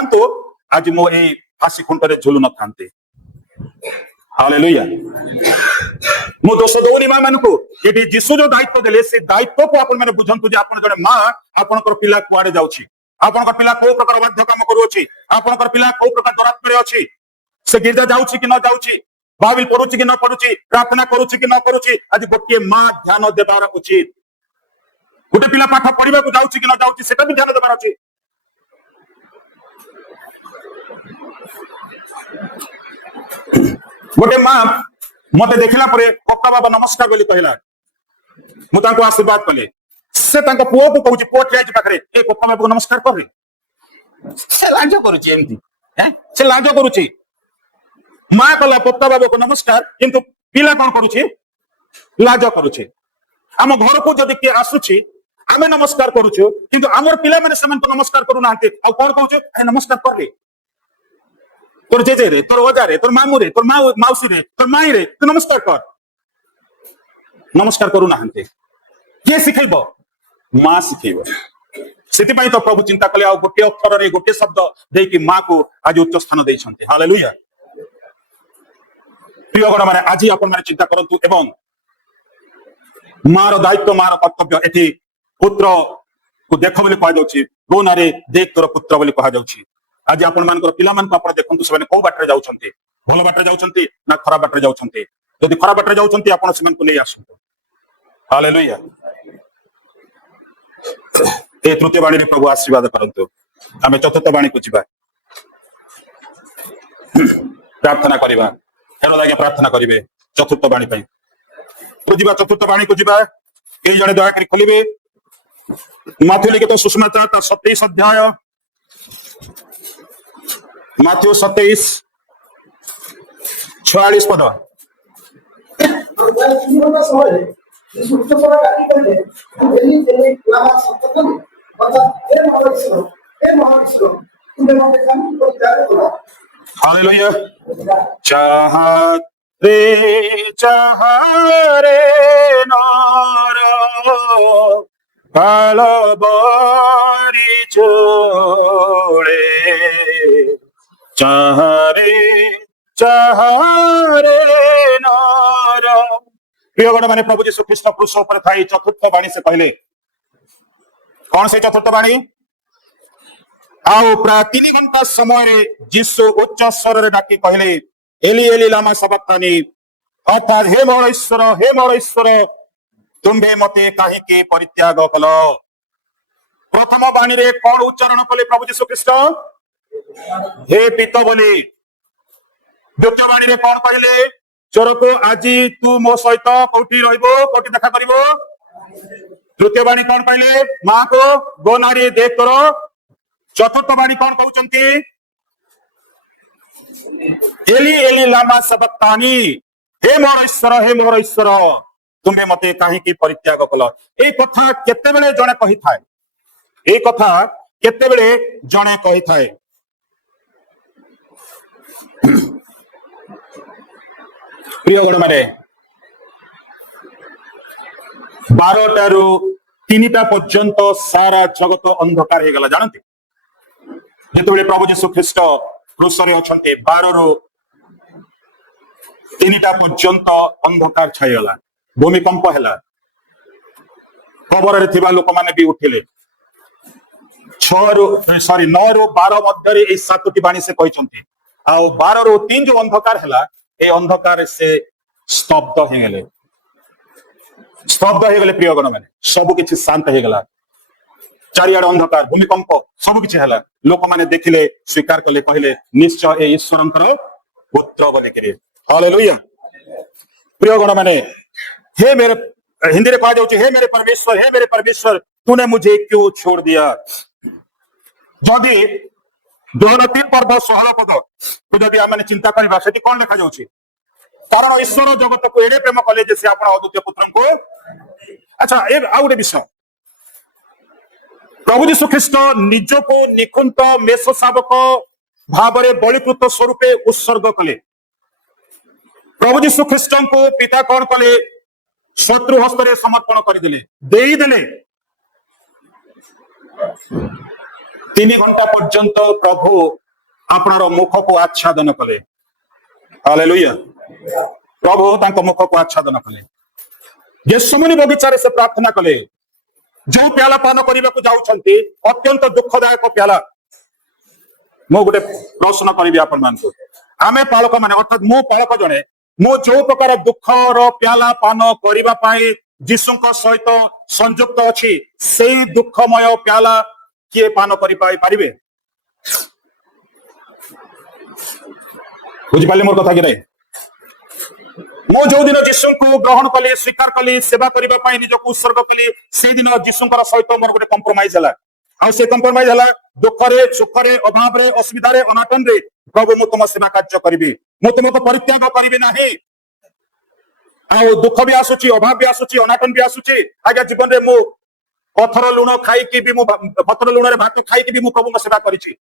आज मो ए फांसी खुंटे झुलु न था। हालेलुया। मु दोष दौनी माँ मान को ये जीशु जो दायित्व देले से दायित्व को आप बुझंतु जे आपन जने माँ आपनकर पिला कुआडे जाउछि, आपनकर पिला को प्रकार बाध्य काम करूछि, आपनकर पिला को प्रकार दुरात्मा रे अछि, से गिरजा जाउछि कि न जाउछि, बाइबल पढुछि कि न पढुछि, प्रार्थना करूछि कि न करूछि। आज गोटे माँ ध्यान देबार उचित, गोटे पिला पाठ पढ़ा जाउछि कि न जाउछि सेटा भी ध्यान देबार अछि। गोटे माँ मते देखला परे पप्पा बाबा नमस्कार बोली कहला, मु तांको आशीर्वाद कले, से तांको पुओ को कहूछि पुओ ठिया छि पाखरे ए पप्पा बाबा को नमस्कार कर रे, से लाज करूछि एमती हैं, से लाज करूछि। माँ कला पप्पा बाबा को नमस्कार किंतु पिला कौन करुछि लाज करुछि। आम घर को जदि किए आसुछि आमे नमस्कार करुछु किंतु आमर पिला माने सेमन को नमस्कार करू नांते आ कोन कहूछु ए नमस्कार कर रे, तोर जेजे रे, तोर ओजा रे, तोर मामू रे, तोर माउसी रे, तोर माई रे, तू नमस्कार कर। नमस्कार करू नांते के सिखेबो? माँ सिखेबो। सेति पई तो प्रभु चिंता कले आ गोटे अक्षर रे गोटे शब्द देई कि माँ को आज उच्च स्थान देइछन्ते। हालेलुया। प्रिय गण माने आज आपण माने चिंता करंतु एवं मार दायित्व मार कर्तव्य एठी पुत्र को देख बोली कह जाउछि, गो नारे देख तोर पुत्र बोली कह जाउछि। आज आपण मानकर पिला मान को आपण देखंतु से को बाटरे जाउछन्ते, भलो बाटरे जाउछन्ते ना खराब बाटरे जाउछन्ते। यदि खराब बाटरे जाउछन्ते आपण सेमन को नै आसुतो। हालेलुया। ए तृतीय बाणी रे प्रभु आशीर्वाद करंतु। आमे चतुर्थ बाणी को जिबा प्रार्थना करिबा, हेरो लागे प्रार्थना करिवे चतुर्थ बाणी पई तो जिबा। चतुर्थ बाणी को जिबा ए जने दया करी खोलिबे माथ्यू लिखित सुसमाचार 27 अध्याय, माथ्यू 27:46 पद। हालेलुया। चाहरे नार कालबारी जोड़े, चाहरे नार। प्रिय गण माने प्रभु यीशु ख्रीष्ट क्रूस पर थाई चतुर्थ बाणी से कहले, कौन से चतुर्थ बाणी? आओ प्राय 3 घंटा समय यीशु उच्च स्वर रे डाकी कहले एली एली लामा सबक्तानी, अर्थात हे मोर ईश्वर तुम्भे मते काहेकि परित्याग कल। प्रथम बाणी रे कौन उच्चारण कले प्रभु यीशु ख्रीष्ट? हे पिता बोली। द्वितीय बाणी रे कौन कहले? चोर को आज तू मो सहित कोठी रहइबो, कोठी देखा करिवो। तृतीय बाणी कौन कहले? मां को गो नारी देख करो। चतुर्थ बाणी कौन कहउचंती? एली एली लामा सबक्तानी, हे मोर ईश्वर तुम्हें मते कहीं परित्याग कल। ए कथा केतेबेले जणे कही थाए, ए कथा केतेबेले जणे कही थाए। प्रिय गण माने 12टारू 3टा पर्यंत सारा जगत अंधकार हो गला। जानते जिते प्रभु जीशु ख्रीस्ट क्रूसरे अच्छे 12 ରୁ 3टा पर्यंत अंधकार छाईगला, भूमिकंप है, कबर रे लोक मैंने भी उठिले। 9 ରୁ 12 मध्य 7टी बाणी से कहते, आ 12 ରୁ 3 जो अंधकार है, ये अंधकार से स्तब्ध हो गले, स्तब्ध हो गले। प्रिय गण मैंने सब किछि शांत हो गला, चारिआड अंधकार, भूमिकंप सब किछि हला। लोक माने देखिले, स्वीकार कले, कहले निश्चय ए ईश्वरंकर पुत्र बोलिकरी। हालेलुया। प्रिय गण माने हे मेरे, हिंदी रे कहा जाउछि, हे मेरे परमेश्वर तूने मुझे क्यों छोड़ दिया। जदि 2-3 पर्व 16 पद तो जदि आम चिंता करबा सेठी कोन लिखा जाउछि, कारण ईश्वर जगत को एडे प्रेम कले जे से आपण अद्वितीय पुत्र को। अच्छा, एक आउ गोटे विषय, प्रभु यीशु ख्रीस्ट निज को निकुंत मेष शावक भावरे बलिकृत स्वरूपे उत्सर्ग कले। प्रभु यीशु ख्रीस्ट को पिता कौन कले, शत्रु हस्त रे समर्पण करदेले, देईदेले। 3 घंटा पर्यंत प्रभु आपणार मुख को आच्छादन कले। हालेलुया। प्रभु तांको मुख को आच्छादन कले। गेतसेमनी बगीचा से प्रार्थना कले, जो प्याला पान करने को जाउछंती अत्यंत दुखदायक प्याला। मो गोटे प्रश्न करी आपण मान को, आमे पालक माने, अर्थात मो पालक जने, मो जो प्रकार दुखर प्याला पान करिबा पाई जीशुक सहित संयुक्त अछि, सेई दुखमय प्याला किए पान करि पारिबे? बुझि पाले मोर कथा कि नहीं? मो जो दिन जीशु को ग्रहण कली, स्वीकार कली, सेवा करबा पाई निजक उत्सर्ग कली, से दिन जीशुकर सहित मोर गोटे कंप्रोमाइज हला। आ से कंप्रोमाइज हला दुखरे, सुखरे, अभावरे, असुविधारे, अनाटन रे प्रभु मु तुम सेवा कार्य करिबी, मु तुमको परित्याग करिबी नाही। आ दुख भी आसुची, अभाव भी आसुची, अनाटन भी आसुची। आज्ञा जीवन रे मु पथर लुण खाई कि भी, मु पथर लुण रे भात खाई कि भी मु प्रभु सेवा करिछि।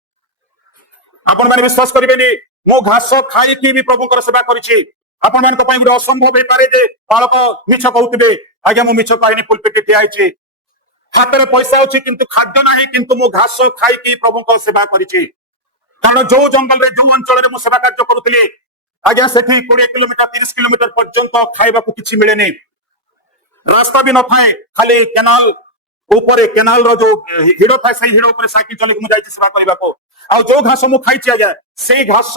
आपण माने विश्वास करिबेनी, मु घास खाई कि भी प्रभुकर सेवा करिछि। आपण मान गोटे असंभव हो पारे जे बालक मिछ कहते, आज्ञा मु मिछ कहनी, पुलपिट ठिया होइछि, हाथ में पैसा अच्छी किंतु खाद्य नहीं, किंतु मु घास खाई प्रभु को सेवा करिछि। कारण जो जंगल रे, जो अंचल रे मु सेवा कार्य करुଥିଲି, आज्ञा सेठी 20 किलोमीटर 30 किलोमीटर पर्यंत खाइबा को किछि मिले नहीं, रास्ता भी न थाए, खाली केनाल ऊपर, केनाल रो जो हिड़ थाए से हिड़ ऊपर साइकिल चले मु जाइछि सेवा करबा को। आ जो घास मु खाइछि आज्ञा, सेई घास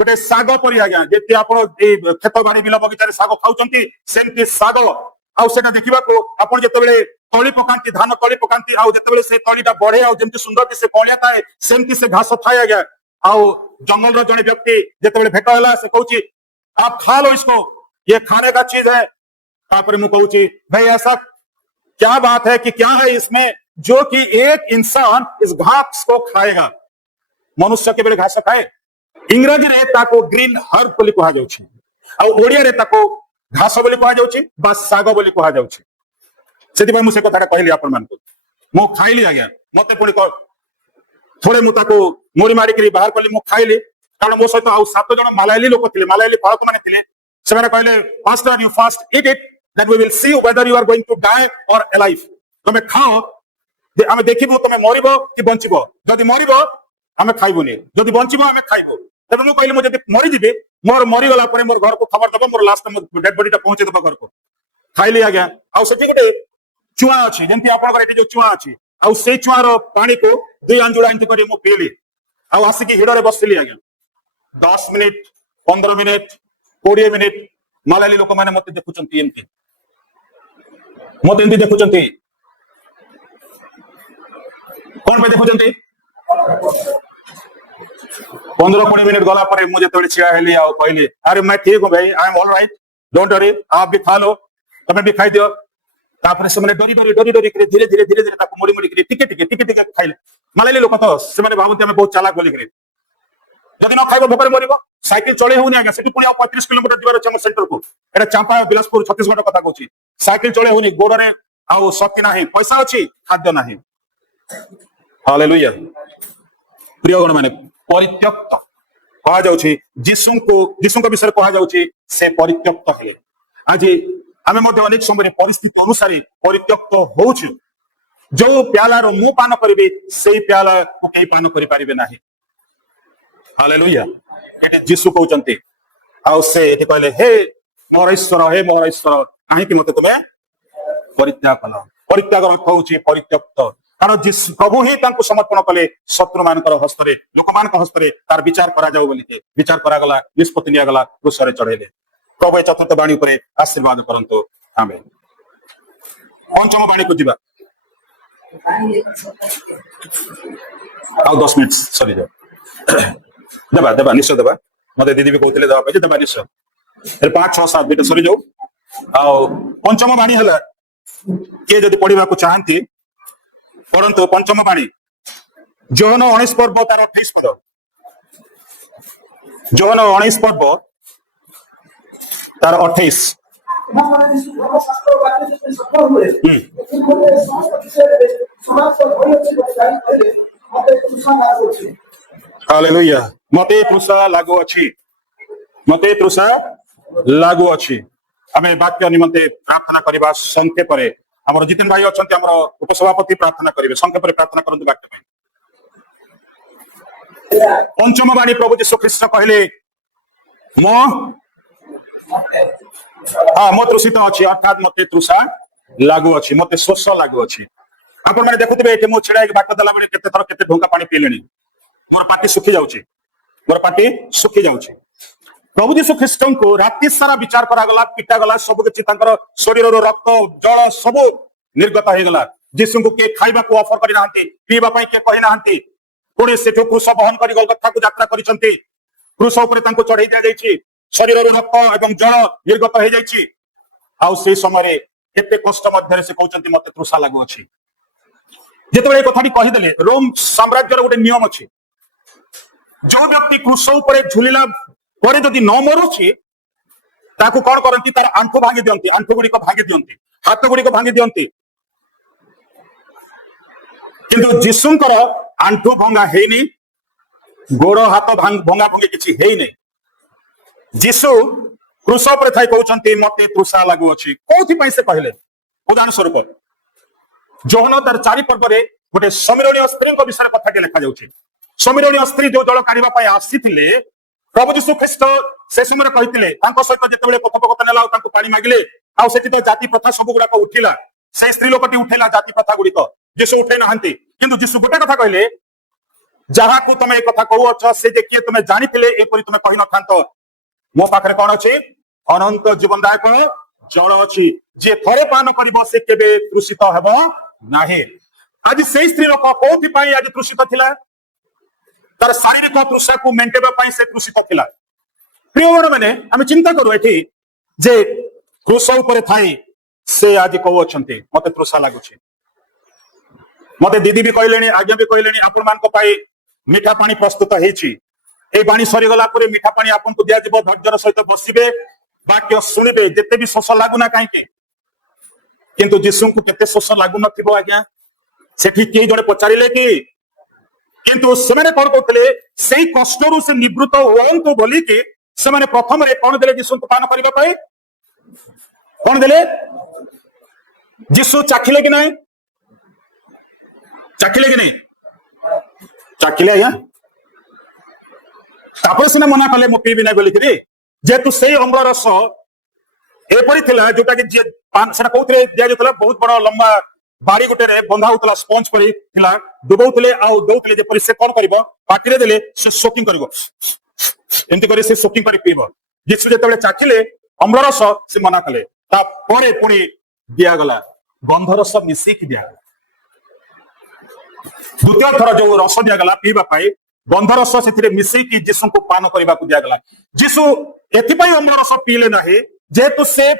गोटे साग परि आज्ञा, जेति आपण खेत बाड़ी बिल बगीचा रे साग खाउचंती, सेमति साग। आ सेटा देखिबा को आपण जेतेबेले तळी पकांती, धान तळी पकांती, आ जेतेबेले से तळीटा बढ़े, आ जेमति सुंदर कि से कळिया थाए, सेमति से घास थाए आज्ञा। आ जंगल रो जने व्यक्ति जेतेबेले भेट होला, से कहूची आप खा लो इसको, ये खाने का चीज है। तापर मु कहूची भाई ऐसा क्या बात है कि क्या है इसमें जो कि एक इंसान इस घास को खाएगा? मनुष्य के बेले घास खाए। इंग्रजी रे ताको ग्रीन हर्ब बोली कहा जाउछि, आ ओडिया रे ताको घास बोली कहा जाउछि बा साग बोली कहा जाउछि। सेति भाई मु से कथाटा कहली आपण मान को, मु खाइली आज्ञा, मते पुणी थोड़े मु ताको मोरी मारी करी बाहर कली, मु खाइली। कारण मो सहित आ 7 जण मलायाली लोक थिले, मलायाली पालक माने थिले। सेमाने कहले faster you fast eat it that we will see whether you are going to die or alive. तमे खाओ, आमे देखिबो तमे मरिबो कि बंचिबो। जदि मरिबो आमे खाइबोनी, जदि बंचिबो आमे खाइबो। तबे मु कहली मु जदि मरि जिबे, मोर मरि गला परे मोर घर को खबर दबो, मोर लास्ट में डेड बॉडीटा पहुंचे दबो घर को। खाइली आज्ञा। आ सेठी गोटे चुआ अछि, जेंति आपन घर एठी जो चुआ अछि, आ से चुआर पानी को 2 आंजुला इंति करी मु पीली। आ आसिकी हिडरे बसली आज्ञा। 10 मिनिट, 15 मिनिट, 20 मिनिट मलायाली लोक माने मते देखुचंती, एमति मते एमति देखुचंती। कोन पे देखुचंती? 15-20 मिनट गला पर मुझे थोड़ी छिया हेली आ कहली अरे मैं ठीक हूं भाई, I am all right, don't worry, आप भी खा लो, तमे भी खाई दियो। तापर से माने डरी करे धीरे धीरे ताको मोड़ी करे टिके टिके खाइले। मलायाली लोक तो से माने भाबंती हमें बहुत चालाक बोली करे। जदि न खाइब भोकर मरिब साइकिल चले होनी आज्ञा सेठी पुणी 35 किलोमीटर जीवार अच्छे सेंटर को एटा चांपा बिलासपुर छत्तीसगढ़ कथा कहूँ साइकिल चले होनी गोड़े आउ शक्ति ना पैसा अच्छी खाद्य ना हालेलुया प्रिय गण मैंने परित्यक्त कहा जाउछि जीशु विषय कहा जाउछि से परित्यक्त हेले आज आमे मध्ये अनेक समय परिस्थिति अनुसार परित्यक्त होउछु जो प्यालार मु पान करिवे सेही प्याला को केही पान करि पारिबे नाही हालेलुया एटे जीशु कहउचंती आ से एटे कहले हे मोर ईश्वर काहे कि मते तुमे परित्याग कल परित्याग अर्थ होउछि परित्यक्त कारण जीशु प्रभु ही तांको समर्पण कले शत्रु मानकर हस्तरे लोक मानक हस्तरे तार विचार करा जाऊ बोलिके विचार करा गला निष्पत्ति निया गला क्रूसरे चढ़ेले प्रभु ए चतुर्थ वाणी उपरे आशीर्वाद करंतो आमेन पंचम वाणी को दिबा आउ 10 मिनिट सरी जाओ देबा निश्चय देबा मते दीदी भी कहते देबा पे देबा निश्चय 5 6 7 मिनिट सरी जाऊ आउ पंचम वाणी हला के जदि पढ़िबा को चाहंती परंतु पंचम वाणी जोहन 19 पर्व तार 28 पद जोहन 19 पर्व तार 28 हालेलुया मते तृषा लागू अछि आमे वाक्य निमंते प्रार्थना करबा संक्षेप रे हमर जितेन भाई अछंती हमर उपसभापति प्रार्थना करिवे संक्षेप रे प्रार्थना करंतु वाक्य में पंचम वाणी प्रभु यीशु ख्रीष्ट कहले मो तृषित अछि अर्थात मते तृषा लागू अछि मते शोष लागू अछि आपण माने देखुथिबे एके मो छिडा एक वाक्य दला माने केते थर केते ढोंका पानी पीलेनी मोर पाटी सुखी जाउछि प्रभु यीशु ख्रीष्ट को राति सारा विचार करा गला पिटा गला सब किछि तांकर शरीर रो रक्त जल सब निर्गत हो गला यीशु को के खाइबा को ऑफर करि नाहंती पीबा पई के कहि नाहंती कोडे सेठो क्रूस बहन करि गलगथा को यात्रा करिसंती क्रूस ऊपर तांको चढ़ाई दिया जायछि शरीर रो रक्त एवं जल निर्गत हो जायछि आउ से समय रे केते कष्ट मध्य से कहउचंती मते तृषा लागु अछि जेतबे कथाटी कहि देले रोम साम्राज्य रो गोटे नियम अछि जो व्यक्ति क्रूस ऊपर झुलिला पर जदि न मरुछि ताकू कौन करती तार आंठू भांगी दियंती आंठू गुड़ी को भांगी दियंती हाथ गुड़ी को भांगी दियंती किंतु जीशुंकर आंठू भंगा हेनी गोड़ हाथ भंगा भंगी किछि हेई नै जीशु क्रूस पर थाई कहउचंती मते तृषा लागु अछि कोथि पई से कहले उदाहरण स्वरूप जोहन तार 4 पर्व रे गोटे समीरणीय स्त्री को विषय कथा के लिखा जाउछि समीरणीय स्त्री जो जल काढिबा पई आसीथिले प्रभु यीशु ख्रीष्ट से समय कहते सहित जिते कथोपकथन है पानी मागिले आती जाति प्रथा सब गुड़ाक उठिला से स्त्री लोकटी उठेला जाति प्रथा गुड़िक जीशु उठे ना कि जीशु गोटे कथा कहले जहाँ को तुम कथा कहूच से किए तुम जानी एपरी तुम कही न मो पाखे कौन अच्छी अनंत जीवनदायक जल अच्छी जी थरे पान कर से केबे तृषित हेब नाही आज से स्त्री लोक कौन आज तृषित थिला तार शारीरिक तृषा को मेंटेबा से तृषित थिला प्रिय मैंने आम चिंता करू एठी जे क्रूस ऊपर थाई से आज कहउछंती मते तृषा लागुछि मते दीदी भी कहलेनी आज्ञा भी कहलेनी आपण मान को पाई मीठा पानी प्रस्तुत हेछि ए पानी सरी गला परे मीठा पानी आपन को दिया जिवो धैर्यर सहित बसिबे वाक्य सुनिबे जेते भी शोष लागु ना काहे किंतु जीशु को केते शोष लागु नथिबो आज्ञा सेठी के जड़े पचारिले कि किंतु सेमाने कोन कहतले सेही कष्टरु से निवृत्त होंतु बोली कि सेमाने प्रथम रे कोन देले जीशु को पान करबा पाए कोन देले जीशु चाखिले कि नहीं चाखिले या तापर सिना मना कले मो पीबी ना बोली कि जेतु सेही अम्ल रस एपरी थिला जोटा कि जे सेना कहउतले दिया जतला बहुत बड़ लंबा बाड़ी गोटे रे बंधा होतला स्पंज परी थिला डुबौतले आ दौतले जे परी से कोन करबो पाटिरे देले से सोकिंग करबो एंती करे से सोकिंग करी पीबो जीशु जेतबे चाखिले अम्ल रस से मना कले ता परे पुनी दिया गला गंध रस मिसी कि दिया द्वितीय थर जो रस दिया गला पीबा पाई गंध रस से मिसी कि जीशु को पान करबा को दिया गला जीशु एथि पई अम्ल रस पीले नाही जेतु से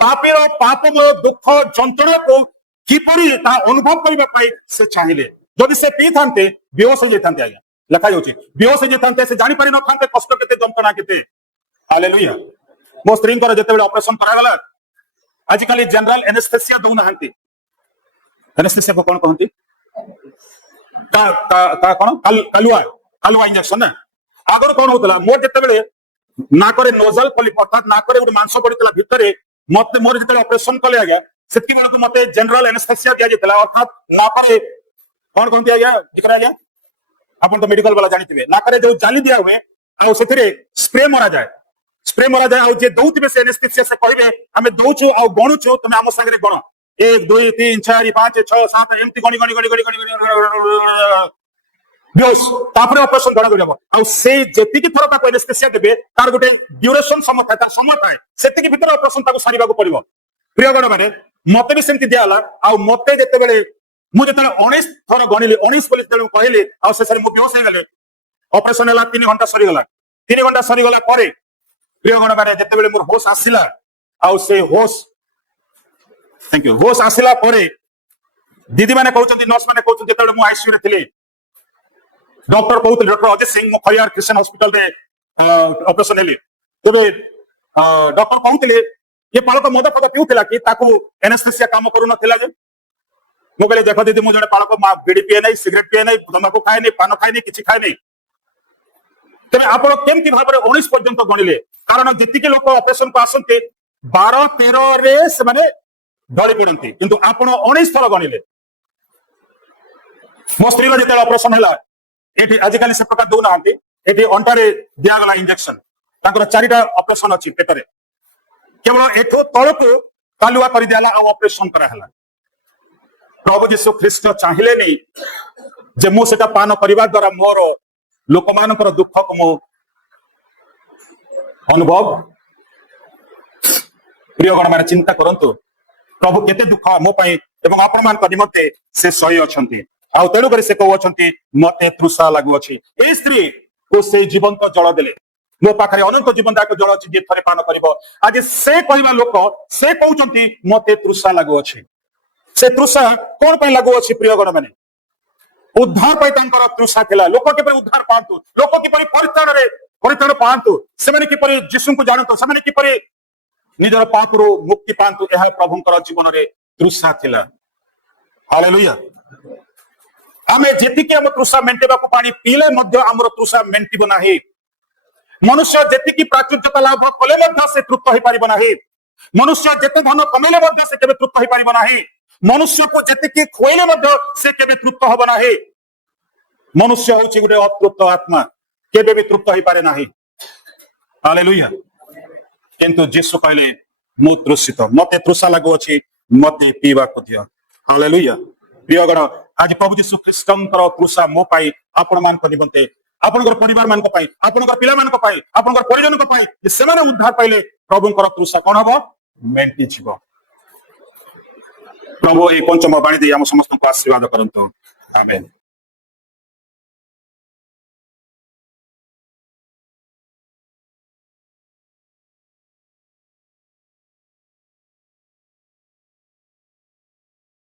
पापीर पापमय दुख जंत्रणा को किपरि ता अनुभव करबा पाई से चाहिए जदि से पी थांते बेहोश हो जाइथांते आज्ञा ଲେଖା ଯାଉଛି ବେହୋସ ହେଇଯାଇଥାନ୍ତେ ସେ ଜାଣିପାରି ନଥାନ୍ତେ କଷ୍ଟ କେତେ ଯନ୍ତ୍ରଣା କେତେ ହାଲେଲୁୟା ମୋ ସ୍ତ୍ରୀଙ୍କର ଯେତେବେଳେ ଅପରେସନ କରାଗଲା ଆଜିକାଲି ଜେନେରାଲ ଏନେସ୍ଥେସିଆ ଦଉନାହାନ୍ତି ଏନେସ୍ଥେସିଆକୁ କଣ କହନ୍ତି କଣ କାଲୁଆ ଇଞ୍ଜେକ୍ସନ ନା ଆଗରୁ କଣ ହଉଥିଲା ମୋର ଯେତେବେଳେ ନାକରେ ନୋଜଲ ପଲିପ ଅର୍ଥାତ ନାକରେ ଗୋଟେ ମାଂସ ପଡିଥିଲା ଭିତରେ ମତେ ମୋର ଯେତେବେଳେ ଅପରେସନ କଲେ ଆଜ୍ଞା ସେତିକି ବେଳକୁ ମତେ ଜେନେରାଲ ଏନେସ୍ଥେସିଆ ଦିଆଯାଇଥିଲା ଅର୍ଥାତ ନାକରେ କଣ କହନ୍ତି ଆଜ୍ଞା ଠିକରେ ଆଜ୍ଞା ଆପଣ ତ ମେଡିକାଲ ବାଲା ଜାଣିଥିବେ ନାକରେ ଯୋଉ ଜାଲି ଦିଆ ହୁଏ ଆଉ ସେଥିରେ ସ୍ପ୍ରେ ମରାଯାଏ ଆଉ ଯେ ଦଉଥିବେ ସେ ଏନେସ୍ଥେସିଆ ସେ କହିବେ ଆମେ ଦଉଛୁ ଆଉ ଗଣୁଛୁ ତମେ ଆମ ସାଙ୍ଗରେ ଗଣ 1 2 3 4 5 6 7 ଏମିତି ଗଣି ବେହୋସ ତାପରେ ଅପରେସନ ଜଣା କରିବ ଆଉ ସେ ଯେତିକି ଥର ତାକୁ ଏନେସ୍ଥେସିଆ ଦେବେ ତାର ଗୋଟେ ଡ୍ୟୁରେସନ ସମୟ ଥାଏ ତାର ସମୟ ଥାଏ ସେତିକି ଭିତରେ ଅପରେସନ ତାକୁ ସାରିବାକୁ ପଡିବ ପ୍ରିୟଗଣ ମାନେ ମତେ ବି ସେମିତି ଦିଆହେଲା ଆଉ ମତେ ଯେତେବେଳେ ମୁଁ ଯେତେବେଳେ 19 ଥର ଗଣିଲି 19 ବୋଲି ଯେତେବେଳେ କହିଲି ଆଉ ଶେଷରେ ମୁଁ ବେହୋସ ହେଇଗଲି ଅପରେସନ ହେଲା 3 ଘଣ୍ଟା ସରିଗଲା 3 ଘଣ୍ଟା ସରିଗଲା ପରେ ପ୍ରିୟଗଣ ମାନେ ଯେତେବେଳେ ମୋର ହୋସ ଆସିଲା ଆଉ ସେ ହୋସ ଆସିଲା ପରେ ଦିଦି ମାନେ କହୁଛନ୍ତି ନର୍ସ ମାନେ କହୁଛନ୍ତି ଯେତେବେଳେ ମୁଁ ଆଇସିୟୁ ରେ ଥିଲି डॉक्टर कहते डॉक्टर अजय सिंह खैयार क्रिश्चियन हॉस्पिटल रे ऑपरेशन हेली तबे डॉक्टर कहते ये बालक मद फद पिउथिला कि ताकू एनेस्थेसिया काम करू नथिला जे मो कहले देखो दीदी मो जने बालक बीड़ी पिए नहीं सिगरेट पिए नहीं तंबाकू खाए नहीं पान खाए नहीं किछि खाए नहीं तबे आपण केमति भाबरे 19 पर्यंत गणिले कारण जतिके लोक ऑपरेशन को आसंते 12 13 रे से माने ढଳି पड़ती किंतु आपण 19 थर गणिले मो स्त्री जेते ऑपरेशन हैला एठी आजिकाली से प्रकार दौना एठी अंटारे दियागला इंजेक्शन तांकर 4टा ऑपरेशन अछि पेटरे केवल एठो तळको कालुआ कर दियाला आ ऑपरेशन करा हला प्रभु यीशु ख्रीष्ट चाहिले नहीं जे मो सेटा पान परिवार द्वारा मोर लोकमानकर दुख को मो अनुभव प्रियगण माने चिंता करंतु प्रभु केते दुख मो पई एवं आपण मान निमंते से सही अछंती आउ तेणु कर से कहउछंती मते तृषा लागु अछि ए स्त्री को से जीवंत जल देले मो पाखरे अनंत जीवनदायक जल अछि जे थरे पान करिवो आज से कहबा लोक से कहउछंती मते तृषा लागु अछि से तृषा कोन पय लागु अछि प्रियगण माने उद्धार पय तांकर तृषा थिला लोक के पय उद्धार पांतु लोक के पय परित्राण पांतु से माने के पय यीशु को जानतो से माने के पय निजर पापरो मुक्ति पांतु एहा प्रभुंकर जीवन रे तृषा थिला हालेलुया आमे जेतिके हम तृषा मेंटेबा को पानी पीले मध्य हमर तृषा मेंटिबो नाही मनुष्य जेतिकी प्राचुर्यता लाभ कले मध्य से तृप्त होई परिबो नाही मनुष्य जेते धन कमेले मध्य से केबे तृप्त होई परिबो नाही मनुष्य को जेतिकी खोइले मध्य से केबे तृप्त होबो नाही मनुष्य होछि गुटे अतृप्त आत्मा केबे भी तृप्त होई पारे नाही हालेलुया किंतु यीशु कहले मु तृषित मते तृषा लागो अछि मते पीवा को दियो हालेलुया प्रियगण आज प्रभु यीशु ख्रीष्टंकर तृषा मो पाई आपण मान को निमंते आपनकर परिवार मान को पाई आपनकर पिला मान को पाई आपनकर परिजन को पाई जे सेमाने उद्धार पाइले प्रभुंकर तृषा कोन हबो मेंटी जीवो प्रभु ए पंचम बाणी दे हम समस्त को आशीर्वाद करंतो आमेन।